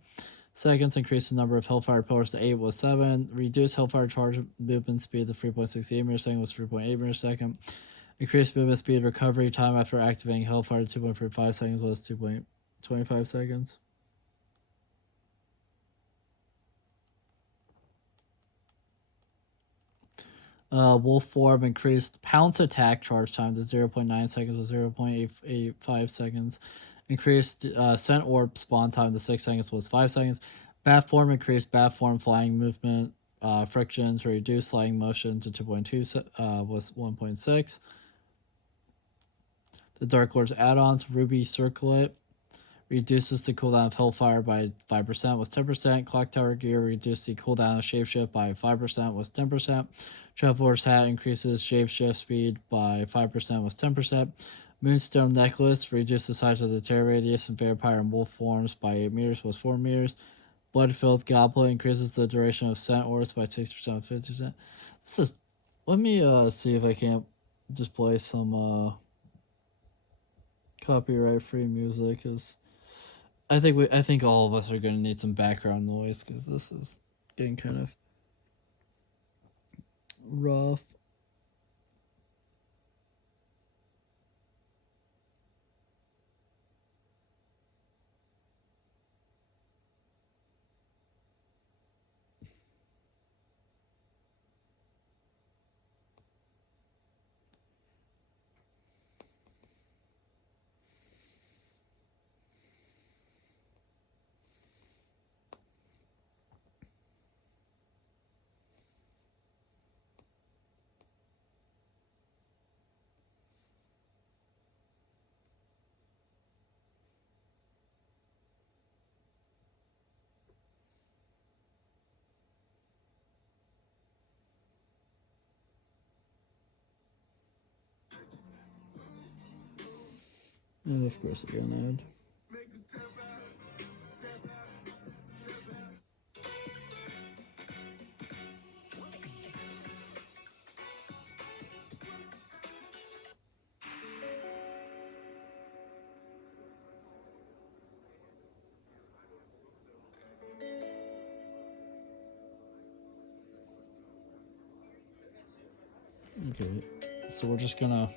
seconds. Increased the number of Hellfire pillars to 8 was 7. Reduced Hellfire charge movement speed to 3.68 meters per second was 3.8 meters per second. Increased movement speed recovery time after activating Hellfire to 2.35 seconds was 2.25 seconds. Wolf Form increased Pounce attack charge time to 0.9 seconds was 0.885 seconds. Increased Scent Orb spawn time to 6 seconds was 5 seconds. Bat Form increased Bat Form flying movement friction to reduce sliding motion to 2.2 was 1.6. The Dark Lord's add-ons, Ruby Circlet reduces the cooldown of Hellfire by 5% with 10%. Clock Tower Gear reduces the cooldown of Shapeshift by 5% with 10%. Traveler's Hat increases Shapeshift speed by 5% with 10%. Moonstone Necklace reduces the size of the tear radius in vampire and wolf forms by 8 meters with 4 meters. Blood-Filled Goblet increases the duration of scent orbs by 6% with 50%. This is... Let me see if I can't just play some copyright-free music, because I think all of us are gonna need some background noise, because this is getting kind of rough. And of course I got an ad. Okay, so we're just gonna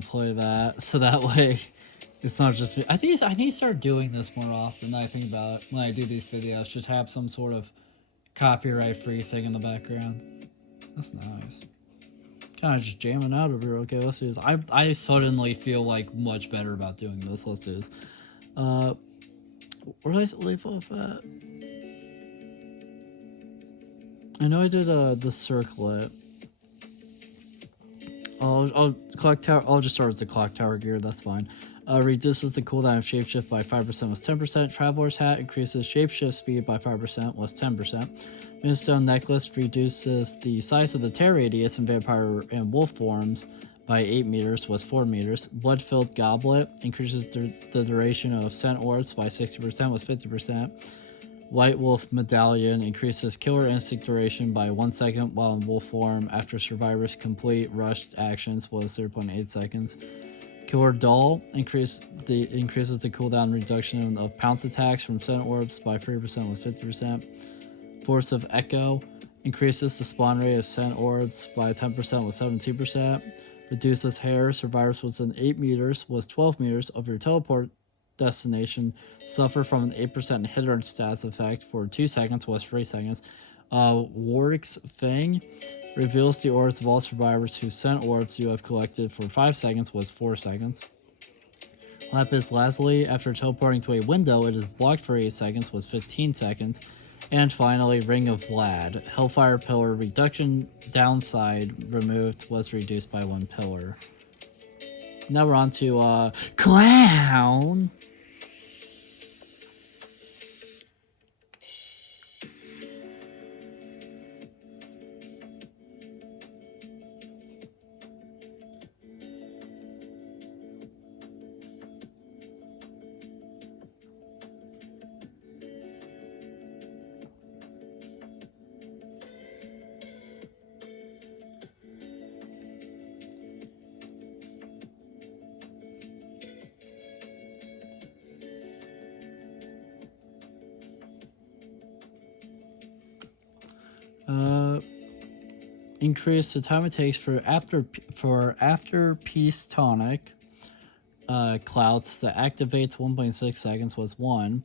play that, so that way it's not just me. I need to start doing this more often. I think about it when I do these videos. Just have some sort of copyright-free thing in the background. That's nice. Kind of just jamming out over here. Okay, let's do this. I suddenly feel like much better about doing this. Let's do this. Where did I leave off at? I know I did the circlet. Clock tower. I'll just start with the clock tower gear. That's fine. Reduces the cooldown of shapeshift by 5% with 10%. Traveler's Hat increases shapeshift speed by 5% with 10%. Moonstone Necklace reduces the size of the tear radius in vampire and wolf forms by 8 meters with 4 meters. Blood-Filled Goblet increases the duration of scent orbs by 60% with 50%. White Wolf Medallion increases Killer Instinct duration by 1 second while in wolf form after survivors complete rushed actions with 0.8 seconds. Killer Doll increases the cooldown reduction of pounce attacks from scent orbs by 3% with 50%. Force of Echo increases the spawn rate of scent orbs by 10% with 17%. Reduces hair survivors within 8 meters with 12 meters of your teleport destination suffer from an 8% hindrance stats effect for 2 seconds with 3 seconds. Warwick's Fang reveals the orbs of all survivors whose scent orbs you have collected for 5 seconds with 4 seconds. Lapis Lazuli, after teleporting to a window, it is blocked for 8 seconds with 15 seconds. And finally, Ring of Vlad. Hellfire Pillar reduction downside removed was reduced by 1 pillar. Now we're on to Clown. Increase the time it takes for after peace tonic clouds to activate to 1.6 seconds was 1.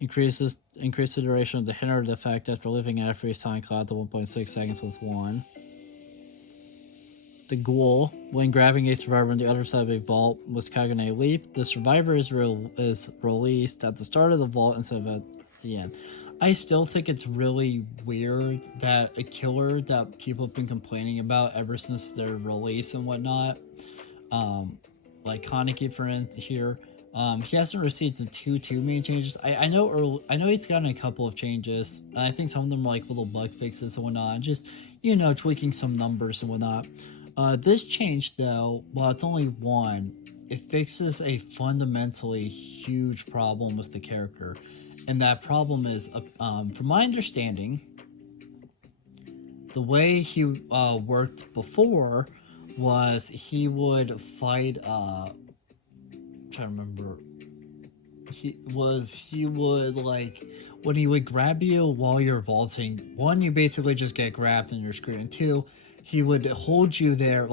Increase the duration of the hindered effect after living at a freeze tonic cloud to 1.6 seconds was 1. The Ghoul, when grabbing a survivor on the other side of a vault, was Kagane Leap. The survivor is released at the start of the vault instead of at the end. I still think it's really weird that a killer that people have been complaining about ever since their release and whatnot, like Kaneki for instance here. He hasn't received the two main changes. I know I know he's gotten a couple of changes, and I think some of them are like little bug fixes and whatnot, and just tweaking some numbers and whatnot. This change though, while it's only one, it fixes a fundamentally huge problem with the character, and that problem is, from my understanding, the way he worked before was he would fight. I'm trying to remember. He would like when he would grab you while you're vaulting. One, you basically just get grabbed and you're screwed. And two, he would hold you there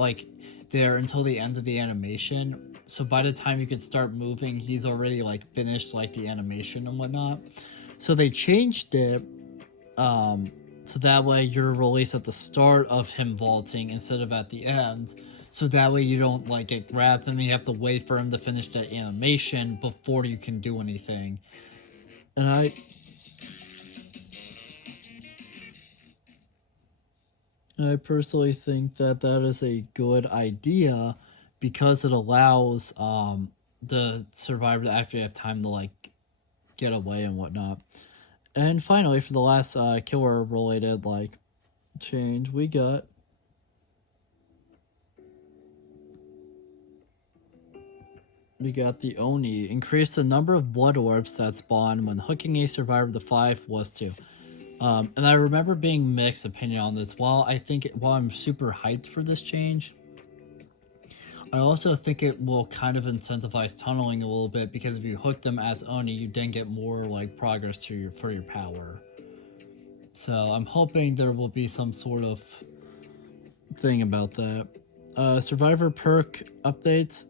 there until the end of the animation. So by the time you could start moving, he's already like finished like the animation and whatnot. So they changed it. So that way you're released at the start of him vaulting instead of at the end. So that way you don't like get grabbed and you have to wait for him to finish that animation before you can do anything. And I personally think that that is a good idea because it allows the survivor to actually have time to like get away and whatnot. And finally, for the last killer related like change, we got the Oni. Increase the number of blood orbs that spawn when hooking a survivor to 5 was 2. And I remember being mixed opinion on this. While I'm super hyped for this change, I also think it will kind of incentivize tunneling a little bit because if you hook them as Oni, you then get more like progress for your power. So I'm hoping there will be some sort of thing about that. Survivor perk updates.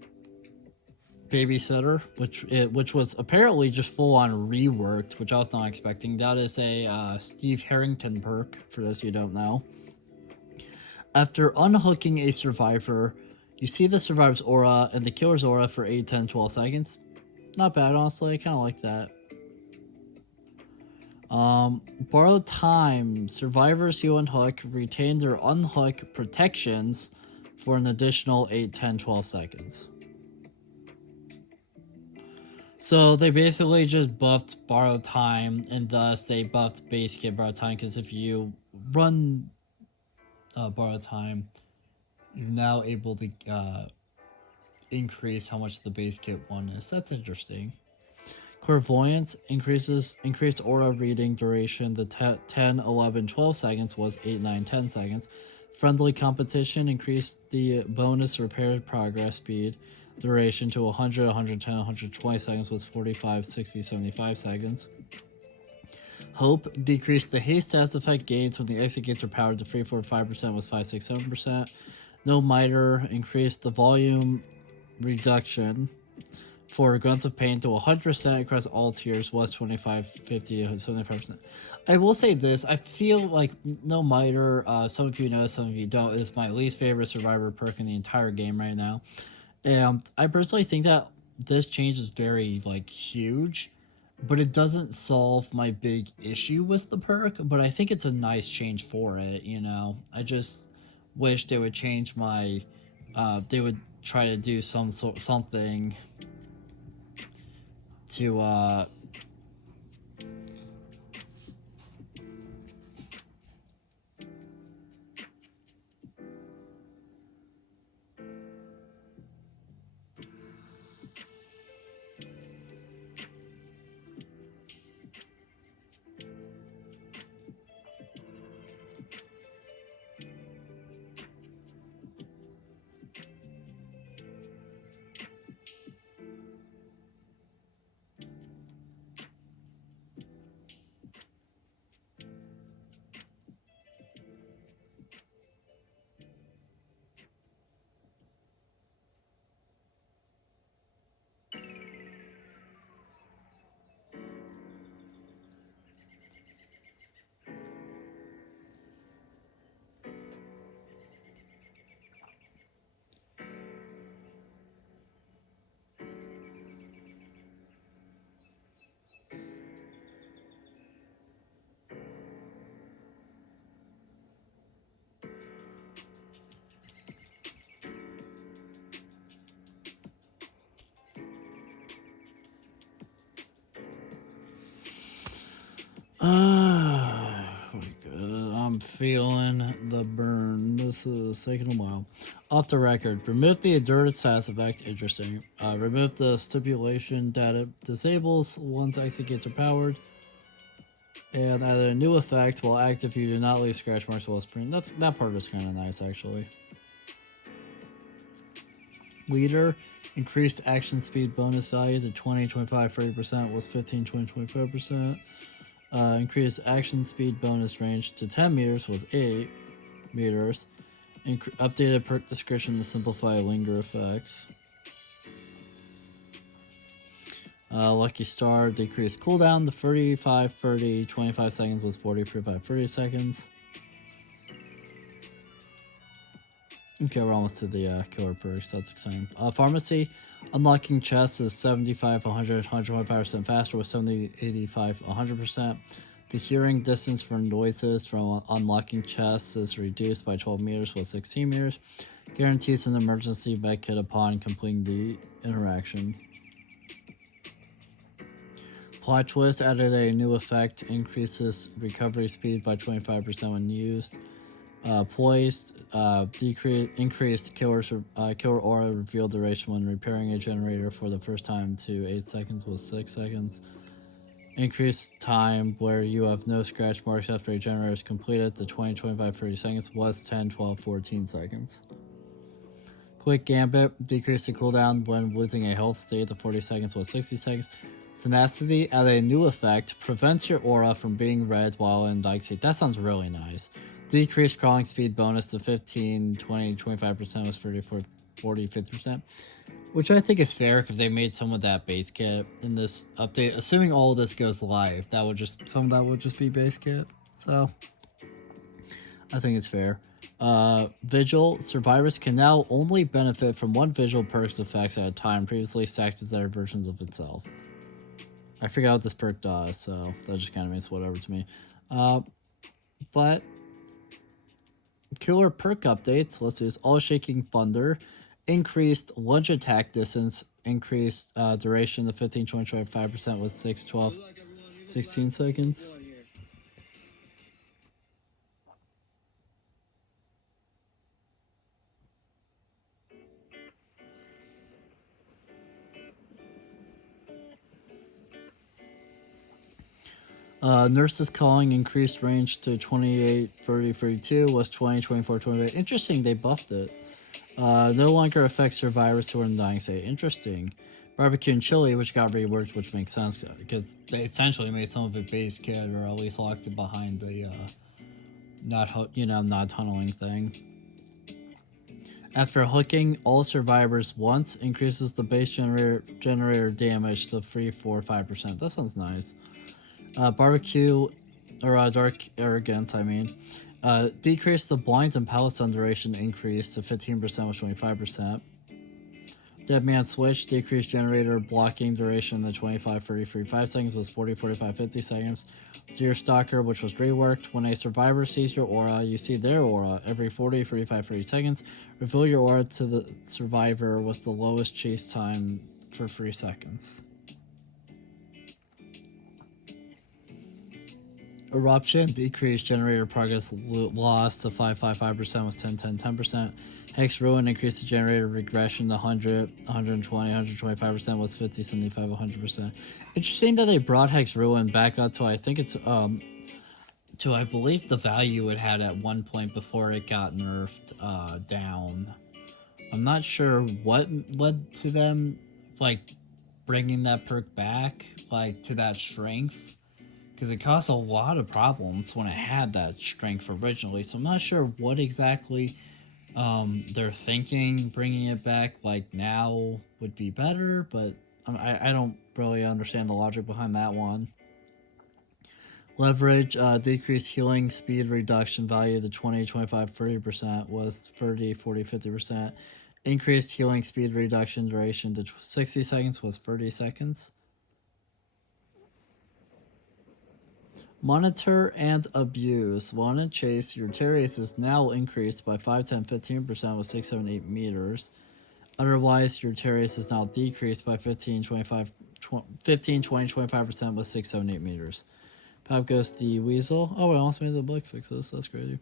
Babysitter, which was apparently just full on reworked, which I was not expecting. That is a Steve Harrington perk, for those you don't know. After unhooking a survivor, you see the survivor's aura and the killer's aura for 8, 10, 12 seconds. Not bad, honestly. I kind of like that. Borrowed time. Survivors you unhook retain their unhook protections for an additional 8, 10, 12 seconds. So they basically just buffed borrowed time, and thus they buffed base kit borrowed time, because if you run borrowed time, you're now able to increase how much the base kit one is. That's interesting. Clairvoyance increased aura reading duration. The 10, 11, 12 seconds was 8, 9, 10 seconds. Friendly competition increased the bonus repair progress speed duration to 100, 110, 120 seconds was 45, 60, 75 seconds. Hope decreased the haste status effect gains when the exit gates are powered to 3, 4, 5% was 5, 6, 7%. No miter increased the volume reduction for Grunts of Pain to 100% across all tiers was 25, 50, 75%. I will say this, I feel like No Miter, some of you know, some of you don't, is my least favorite survivor perk in the entire game right now. And I personally think that this change is very, like, huge, but it doesn't solve my big issue with the perk, but I think it's a nice change for it, you know? I just wish they would change my, they would try to do something to, I'm feeling the burn. This is taking a while. Off the record, remove the endurance status effect. Interesting. Remove the stipulation that it disables once exit gates are powered. And add a new effect while active. You do not leave scratch marks while sprint. That part is kind of nice, actually. Leader increased action speed bonus value to 20, 25, 30% was 15, 20, 25%. Increased action speed bonus range to 10 meters was 8 meters. Updated perk description to simplify linger effects. Lucky Star decreased cooldown to 35, 30, 25 seconds was 40, 45, 30 seconds. Okay, we're almost to the killer perks. That's exciting. Pharmacy unlocking chests is 75, 100, 125% faster with 70, 85, 100%. The hearing distance for noises from unlocking chests is reduced by 12 meters with 16 meters. Guarantees an emergency med kit upon completing the interaction. Plot twist added a new effect, increases recovery speed by 25% when used. Poised, increased killer aura reveal duration when repairing a generator for the first time to 8 seconds was 6 seconds. Increased time where you have no scratch marks after a generator is completed to 20, 25, 30 seconds was 10, 12, 14 seconds. Quick Gambit, decreased the cooldown when losing a health state to 40 seconds was 60 seconds. Tenacity added a new effect, prevents your aura from being red while in dyke state. That sounds really nice. Decreased crawling speed bonus to 15, 20, 25% was 34, 40, 50%. Which I think is fair because they made some of that base kit in this update. Assuming all of this goes live, some of that would just be base kit. So I think it's fair. Vigil. Survivors can now only benefit from one visual perk's effects at a time, previously stacked with other versions of itself. I forgot what this perk does, so that just kind of means whatever to me. But killer perk updates. Let's do this. All Shaking Thunder. Increased lunge attack distance. Increased duration to 15, 20, 25% was 6, 12, 16 seconds. Nurses Calling increased range to 28, 30, 32 was 20, 24, 28. Interesting, they buffed it. No longer affects survivors who are in dying state. Interesting. Barbecue and Chili, which got reworked, which makes sense because they essentially made some of it base kit or at least locked it behind the not tunneling thing. After hooking all survivors once, increases the base generator damage to 3, 4, 5%. That sounds nice. Barbecue, or Dark Arrogance, I mean. Decrease the blind and pallet stun duration increase to 15% with 25%. Dead Man Switch, decreased generator blocking duration to 25, 30, 35 seconds was 40, 45, 50 seconds. Deer Stalker, which was reworked. When a survivor sees your aura, you see their aura every 40, 45, 30 seconds. Reveal your aura to the survivor with the lowest chase time for 3 seconds. Eruption, decreased generator progress loss to 555% with 10, 10, 10%. Hex Ruin, increased the generator regression to 100, 120, 125% was 50, 75, 100%. Interesting that they brought Hex Ruin back up to, I think it's, to I believe the value it had at one point before it got nerfed down. I'm not sure what led to them, like, bringing that perk back, like, to that strength. Because it caused a lot of problems when it had that strength originally. So I'm not sure what exactly they're thinking bringing it back like now would be better. But I don't really understand the logic behind that one. Leverage, decreased healing speed reduction value to 20, 25, 30% was 30, 40, 50%. Increased healing speed reduction duration to 60 seconds was 30 seconds. Monitor and abuse. Want to chase. Your terrace is now increased by 5, 10, 15% with 6, 7, 8 meters. Otherwise, your terrace is now decreased by 15, 20, 25% with 6, 7, 8 meters. Pop goes the Weasel. Oh, we almost made the bug fixes. That's crazy.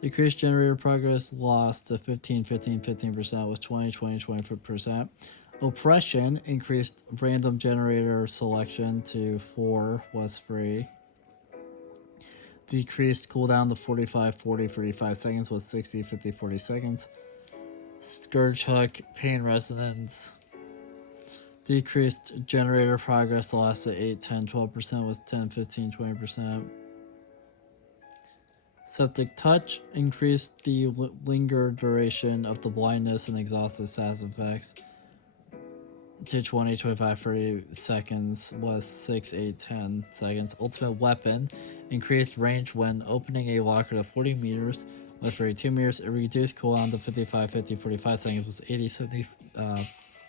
Decreased generator progress loss to 15, 15, 15% was 20, 20, 20%. Oppression increased random generator selection to 4 was free. Decreased cooldown to 45, 40, 45 seconds was 60, 50, 40 seconds. Scourge Hook, Pain Resonance. Decreased generator progress loss to 8, 10, 12% was 10, 15, 20%. Septic Touch increased the linger duration of the blindness and exhausted status effects to 20, 25, 30 seconds was 6, 8, 10 seconds. Ultimate Weapon increased range when opening a locker to 40 meters was 32 meters. It reduced cooldown to 55, 50, 45 seconds was 80, 70,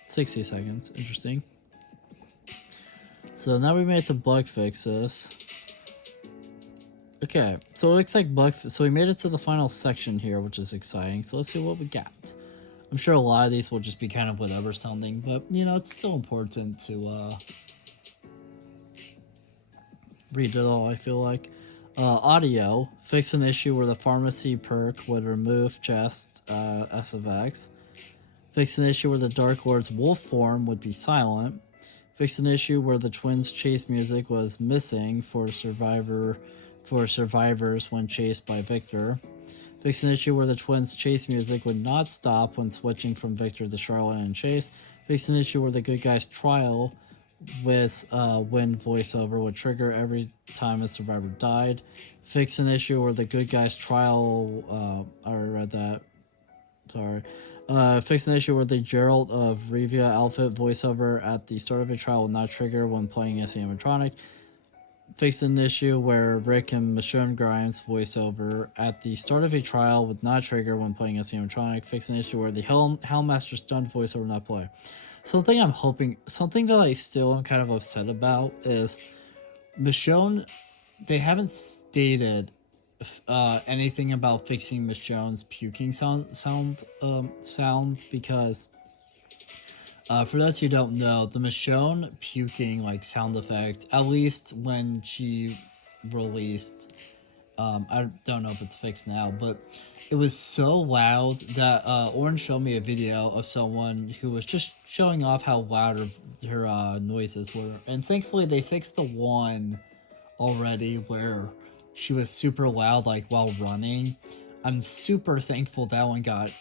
60 seconds. Interesting. So now we made some bug fixes. Okay, so it looks like so we made it to the final section here, which is exciting. So let's see what we got. I'm sure a lot of these will just be kind of whatever sounding, but you know, it's still important to read it all, I feel like. Audio, fix an issue where the pharmacy perk would remove chest SFX. Fix an issue where the Dark Lord's wolf form would be silent. Fix an issue where the twins' chase music was missing for survivors when chased by Victor. Fix an issue where the twins' chase music would not stop when switching from Victor to Charlotte and Chase. Fix an issue where the good guy's trial with wind voiceover would trigger every time a survivor died. Fix an issue where the good guy's trial I already read that. Sorry. Fix an issue where the Gerald of Revia outfit voiceover at the start of a trial will not trigger when playing as the animatronic. Fix an issue where Rick and Michonne Grimes voiceover at the start of a trial would not trigger when playing as the animatronic. Fix an issue where the Hellmaster stunned voiceover would not play. Something that I still am kind of upset about is Michonne. They haven't stated anything about fixing Michonne's puking sound because for those who don't know, the Michonne puking like sound effect, at least when she released, I don't know if it's fixed now, but it was so loud that Orange showed me a video of someone who was just showing off how loud her noises were, and thankfully they fixed the one already where she was super loud like while running. I'm super thankful that one got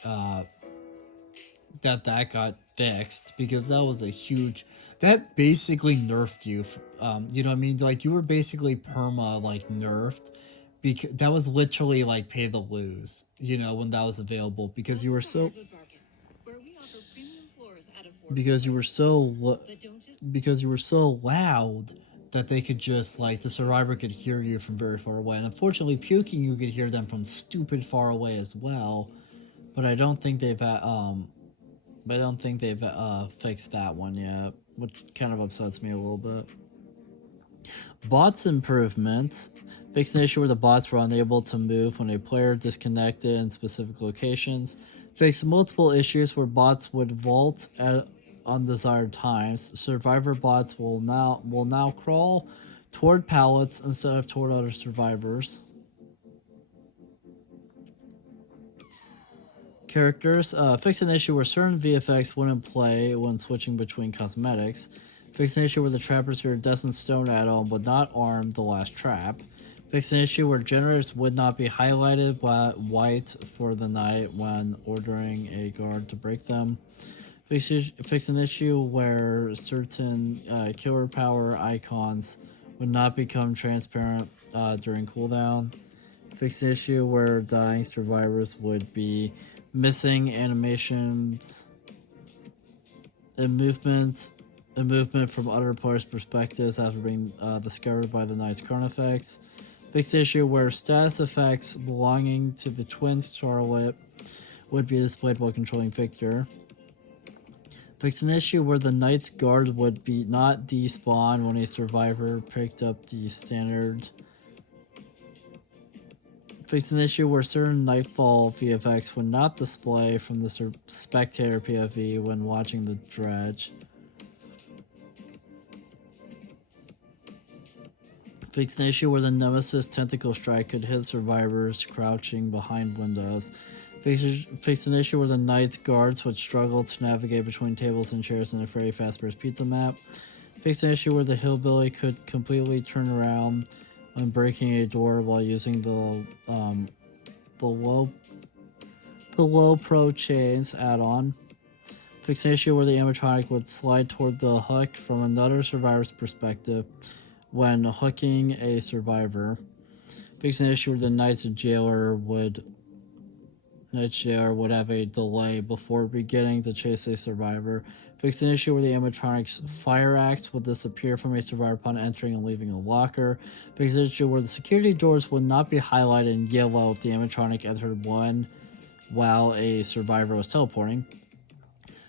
that got fixed, because that was a huge, that basically nerfed you. You know what I mean? Like, you were basically perma like nerfed, because that was literally like pay to lose, you know, when that was available, because you were so because you were so loud that they could just like, the survivor could hear you from very far away. And unfortunately, puking, you could hear them from stupid far away as well. But I don't think they've fixed that one yet, which kind of upsets me a little bit. Bots improvements. Fix an issue where the bots were unable to move when a player disconnected in specific locations. Fix multiple issues where bots would vault at undesired times. Survivor bots will now crawl toward pallets instead of toward other survivors. Characters. Fix an issue where certain VFX wouldn't play when switching between cosmetics. Fix an issue where the trappers who are Destined Stone add-on would not arm the last trap. Fix an issue where generators would not be highlighted white for the night when ordering a guard to break them. Fix an issue where certain killer power icons would not become transparent during cooldown. Fix an issue where dying survivors would be missing animations and movement from other players' perspectives after being discovered by the night's Carnifex. Fix the issue where status effects belonging to the twins Charlotte would be displayed while controlling Victor. Fix an issue where the Knight's Guard would be not despawn when a survivor picked up the standard. Fix an issue where certain Nightfall VFX would not display from the spectator POV when watching the dredge. Fix an issue where the Nemesis Tentacle Strike could hit survivors crouching behind windows. Fix an issue where the Knight's guards would struggle to navigate between tables and chairs in a very fast-paced pizza map. Fix an issue where the Hillbilly could completely turn around when breaking a door while using the low pro chains add-on. Fix an issue where the animatronic would slide toward the hook from another survivor's perspective when hooking a survivor. Fix an issue where the Knight's jailer would have a delay before beginning to chase a survivor. Fix an issue where the animatronic's fire axe would disappear from a survivor upon entering and leaving a locker. Fix an issue where the security doors would not be highlighted in yellow if the animatronic entered one while a survivor was teleporting.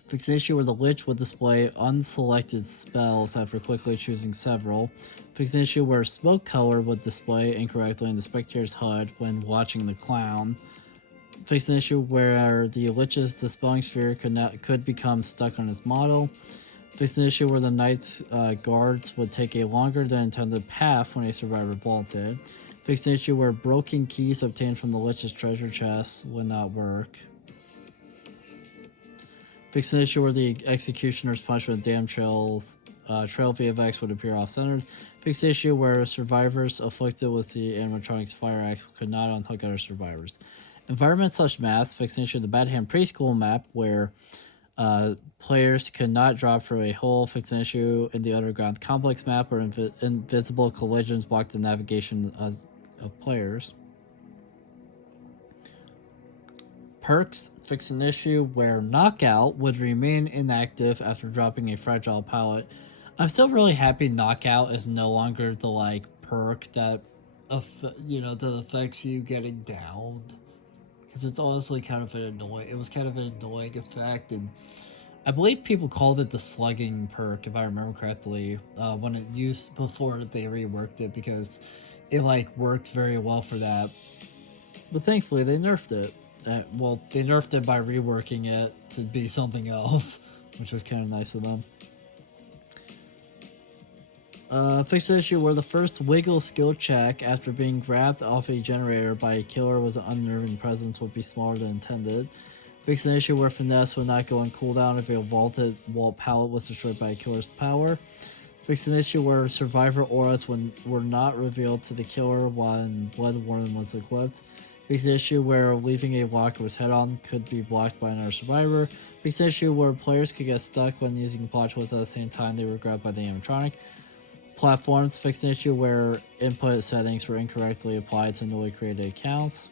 Fix an issue where the Lich would display unselected spells after quickly choosing several. Fix an issue where smoke color would display incorrectly in the spectator's HUD when watching the clown. Fix an issue where the Lich's dispelling sphere could become stuck on his model. Fix an issue where the Knight's guards would take a longer than intended path when a survivor vaulted. Fix an issue where broken keys obtained from the Lich's treasure chest would not work. Fix an issue where the Executioner's punishment damn trail VFX would appear off-centered. Fix the issue where survivors afflicted with the animatronic's fire axe could not unhook other survivors. Environment/math. Fix an issue of the Bad Hand Preschool map where players could not drop through a hole. Fix an issue in the Underground Complex map where invisible collisions block the navigation of players. Perks. Fix an issue where Knockout would remain inactive after dropping a fragile pallet. I'm still really happy Knockout is no longer the perk that that affects you getting downed, because it's honestly kind of an annoying. It was kind of an annoying effect, and I believe people called it the slugging perk, if I remember correctly, when it used before they reworked it, because it worked very well for that. But thankfully they nerfed it. They nerfed it by reworking it to be something else, which was kind of nice of them. Fix the issue where the first wiggle skill check after being grabbed off a generator by a killer was an unnerving presence would be smaller than intended. Fix an issue where finesse would not go on cooldown if a vaulted vault pallet was destroyed by a killer's power. Fix an issue where survivor auras were not revealed to the killer when Blood Warden was equipped. Fix an issue where leaving a locker with head-on could be blocked by another survivor. Fix an issue where players could get stuck when using plot tools at the same time they were grabbed by the animatronic. Platforms. Fix an issue where input settings were incorrectly applied to newly created accounts.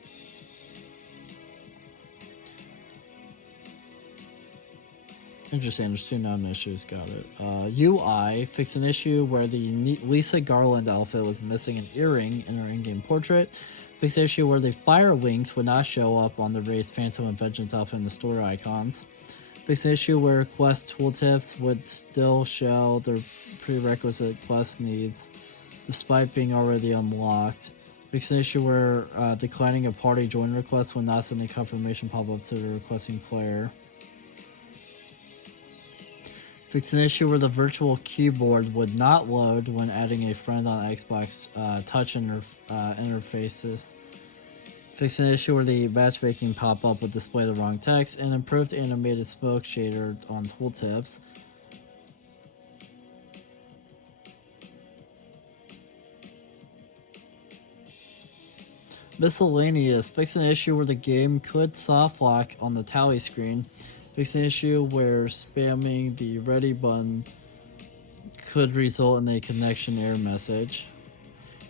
Interesting, there's two known issues, got it. UI. Fix an issue where the Lisa Garland outfit was missing an earring in her in-game portrait. Fix the issue where the fire wings would not show up on the raised Phantom and Vengeance outfit in the story icons. Fix an issue where quest tooltips would still show their prerequisite quest needs despite being already unlocked. Fix an issue where declining a party join request would not send a confirmation pop-up to the requesting player. Fix an issue where the virtual keyboard would not load when adding a friend on Xbox touch interfaces. Fix an issue where the matchmaking pop-up would display the wrong text, and improved animated smoke shader on tooltips. Miscellaneous. Fix an issue where the game could soft lock on the tally screen. Fix an issue where spamming the ready button could result in a connection error message.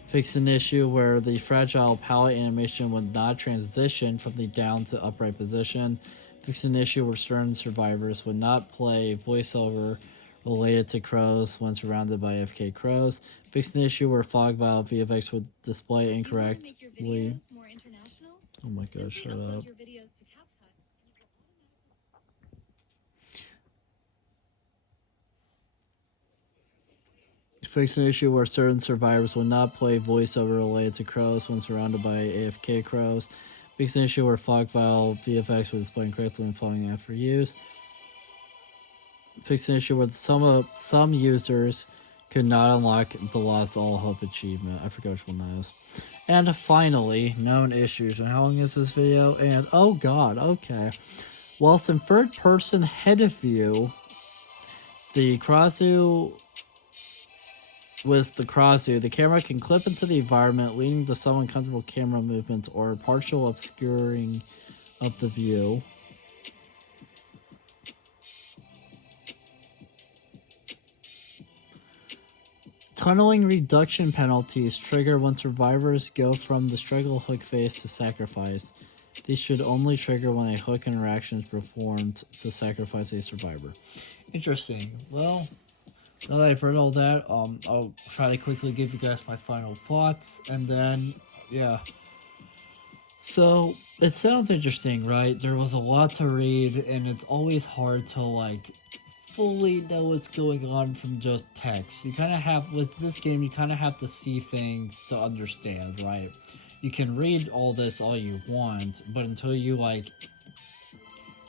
Fix an issue where the fragile pallet animation would not transition from the down to upright position. Fix an issue where certain survivors would not play voiceover related to crows when surrounded by AFK crows. Fix an issue where fog valve VFX would display incorrectly. Oh my god, shut up. Fix an issue where certain survivors will not play voiceover related to crows when surrounded by AFK crows. Fix an issue where fog valve VFX will display incorrectly when falling after use. Fix an issue where some users could not unlock the Lost All Hope achievement. I forgot which one that is. And finally, known issues. And how long is this video? And oh god, okay. Whilst in third person head view, the Krasu with the Krasu, the camera can clip into the environment, leading to some uncomfortable camera movements or partial obscuring of the view. Tunneling reduction penalties trigger when survivors go from the struggle hook phase to sacrifice. These should only trigger when a hook interaction is performed to sacrifice a survivor. Interesting. Well, now that I've read all that, I'll try to quickly give you guys my final thoughts, and then, yeah. So, it sounds interesting, right? There was a lot to read, and it's always hard to, like, fully know what's going on from just text. You kind of have, with this game, you kind of have to see things to understand, right? You can read all this all you want, but until you, like,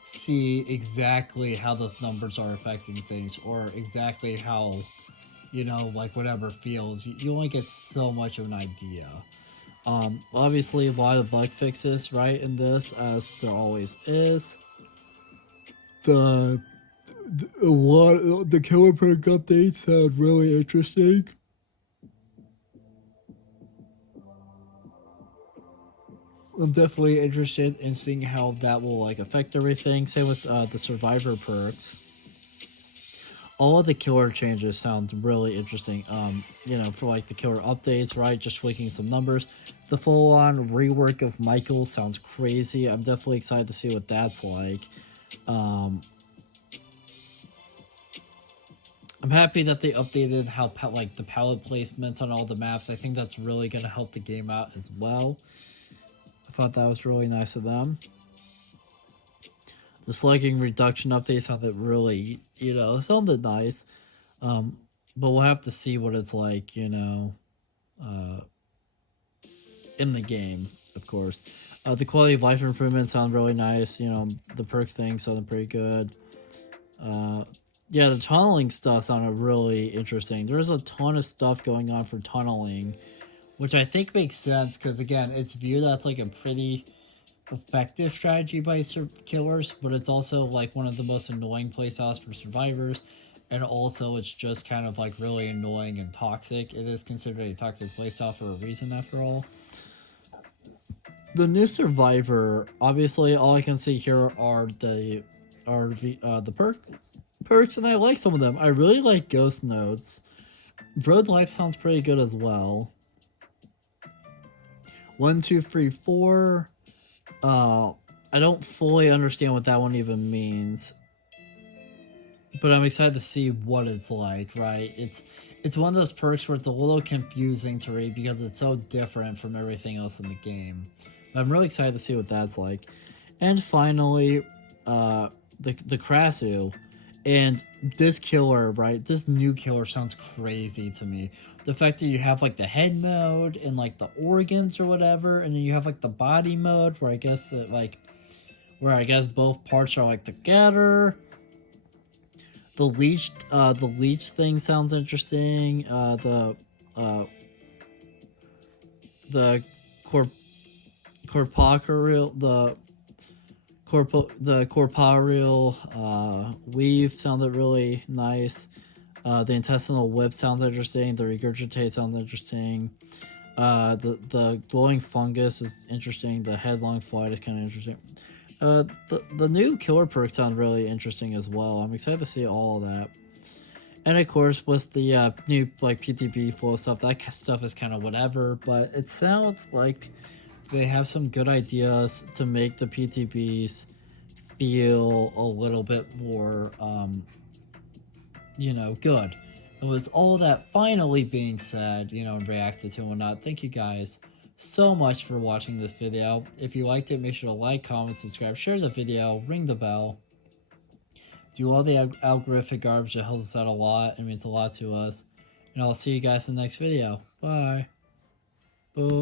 see exactly how those numbers are affecting things, or exactly how, you know, like, whatever feels, you only get so much of an idea. Obviously, a lot of bug fixes, right, in this, as there always is. The killer perk updates sound really interesting. I'm definitely interested in seeing how that will, like, affect everything. Same with the survivor perks. All of the killer changes sound really interesting. You know, for like the killer updates, right? Just tweaking some numbers. The full-on rework of Michael sounds crazy. I'm definitely excited to see what that's like. I'm happy that they updated how like the palette placements on all the maps. I think that's really gonna help the game out as well. I thought that was really nice of them. The slugging reduction update sounded really, you know, sounded nice. But we'll have to see what it's like, you know, in the game, of course. The quality of life improvements sound really nice. You know, the perk thing sounded pretty good. Yeah, the tunneling stuff sounded really interesting. There's a ton of stuff going on for tunneling, which I think makes sense because, again, it's viewed as like a pretty effective strategy by killers, but it's also like one of the most annoying playstyles for survivors, and also it's just kind of like really annoying and toxic. It is considered a toxic playstyle for a reason, after all. The new survivor, obviously, all I can see here are the perks, and I like some of them. I really like Ghost Notes. Road Life sounds pretty good as well. 1, 2, 3, 4. I don't fully understand what that one even means, but I'm excited to see what it's like, right? It's one of those perks where it's a little confusing to read because it's so different from everything else in the game. But I'm really excited to see what that's like. And finally, the Krasu. And this killer, right? This new killer sounds crazy to me. The fact that you have like the head mode and like the organs or whatever, and then you have like the body mode where I guess both parts are like together. The leech thing sounds interesting. The corporeal weave sounded really nice. The intestinal whip sounds interesting. The regurgitate sounds interesting. The glowing fungus is interesting. The headlong flight is kind of interesting. The new killer perks sound really interesting as well. I'm excited to see all of that. And of course, with the new like PTB flow stuff, that stuff is kind of whatever. But it sounds like they have some good ideas to make the PTBs feel a little bit more, you know, good. And with all that finally being said, you know, reacted to and whatnot, thank you guys so much for watching this video. If you liked it, make sure to like, comment, subscribe, share the video, ring the bell. Do all the algorithmic garbage that helps us out a lot. It means a lot to us. And I'll see you guys in the next video. Bye. Boom.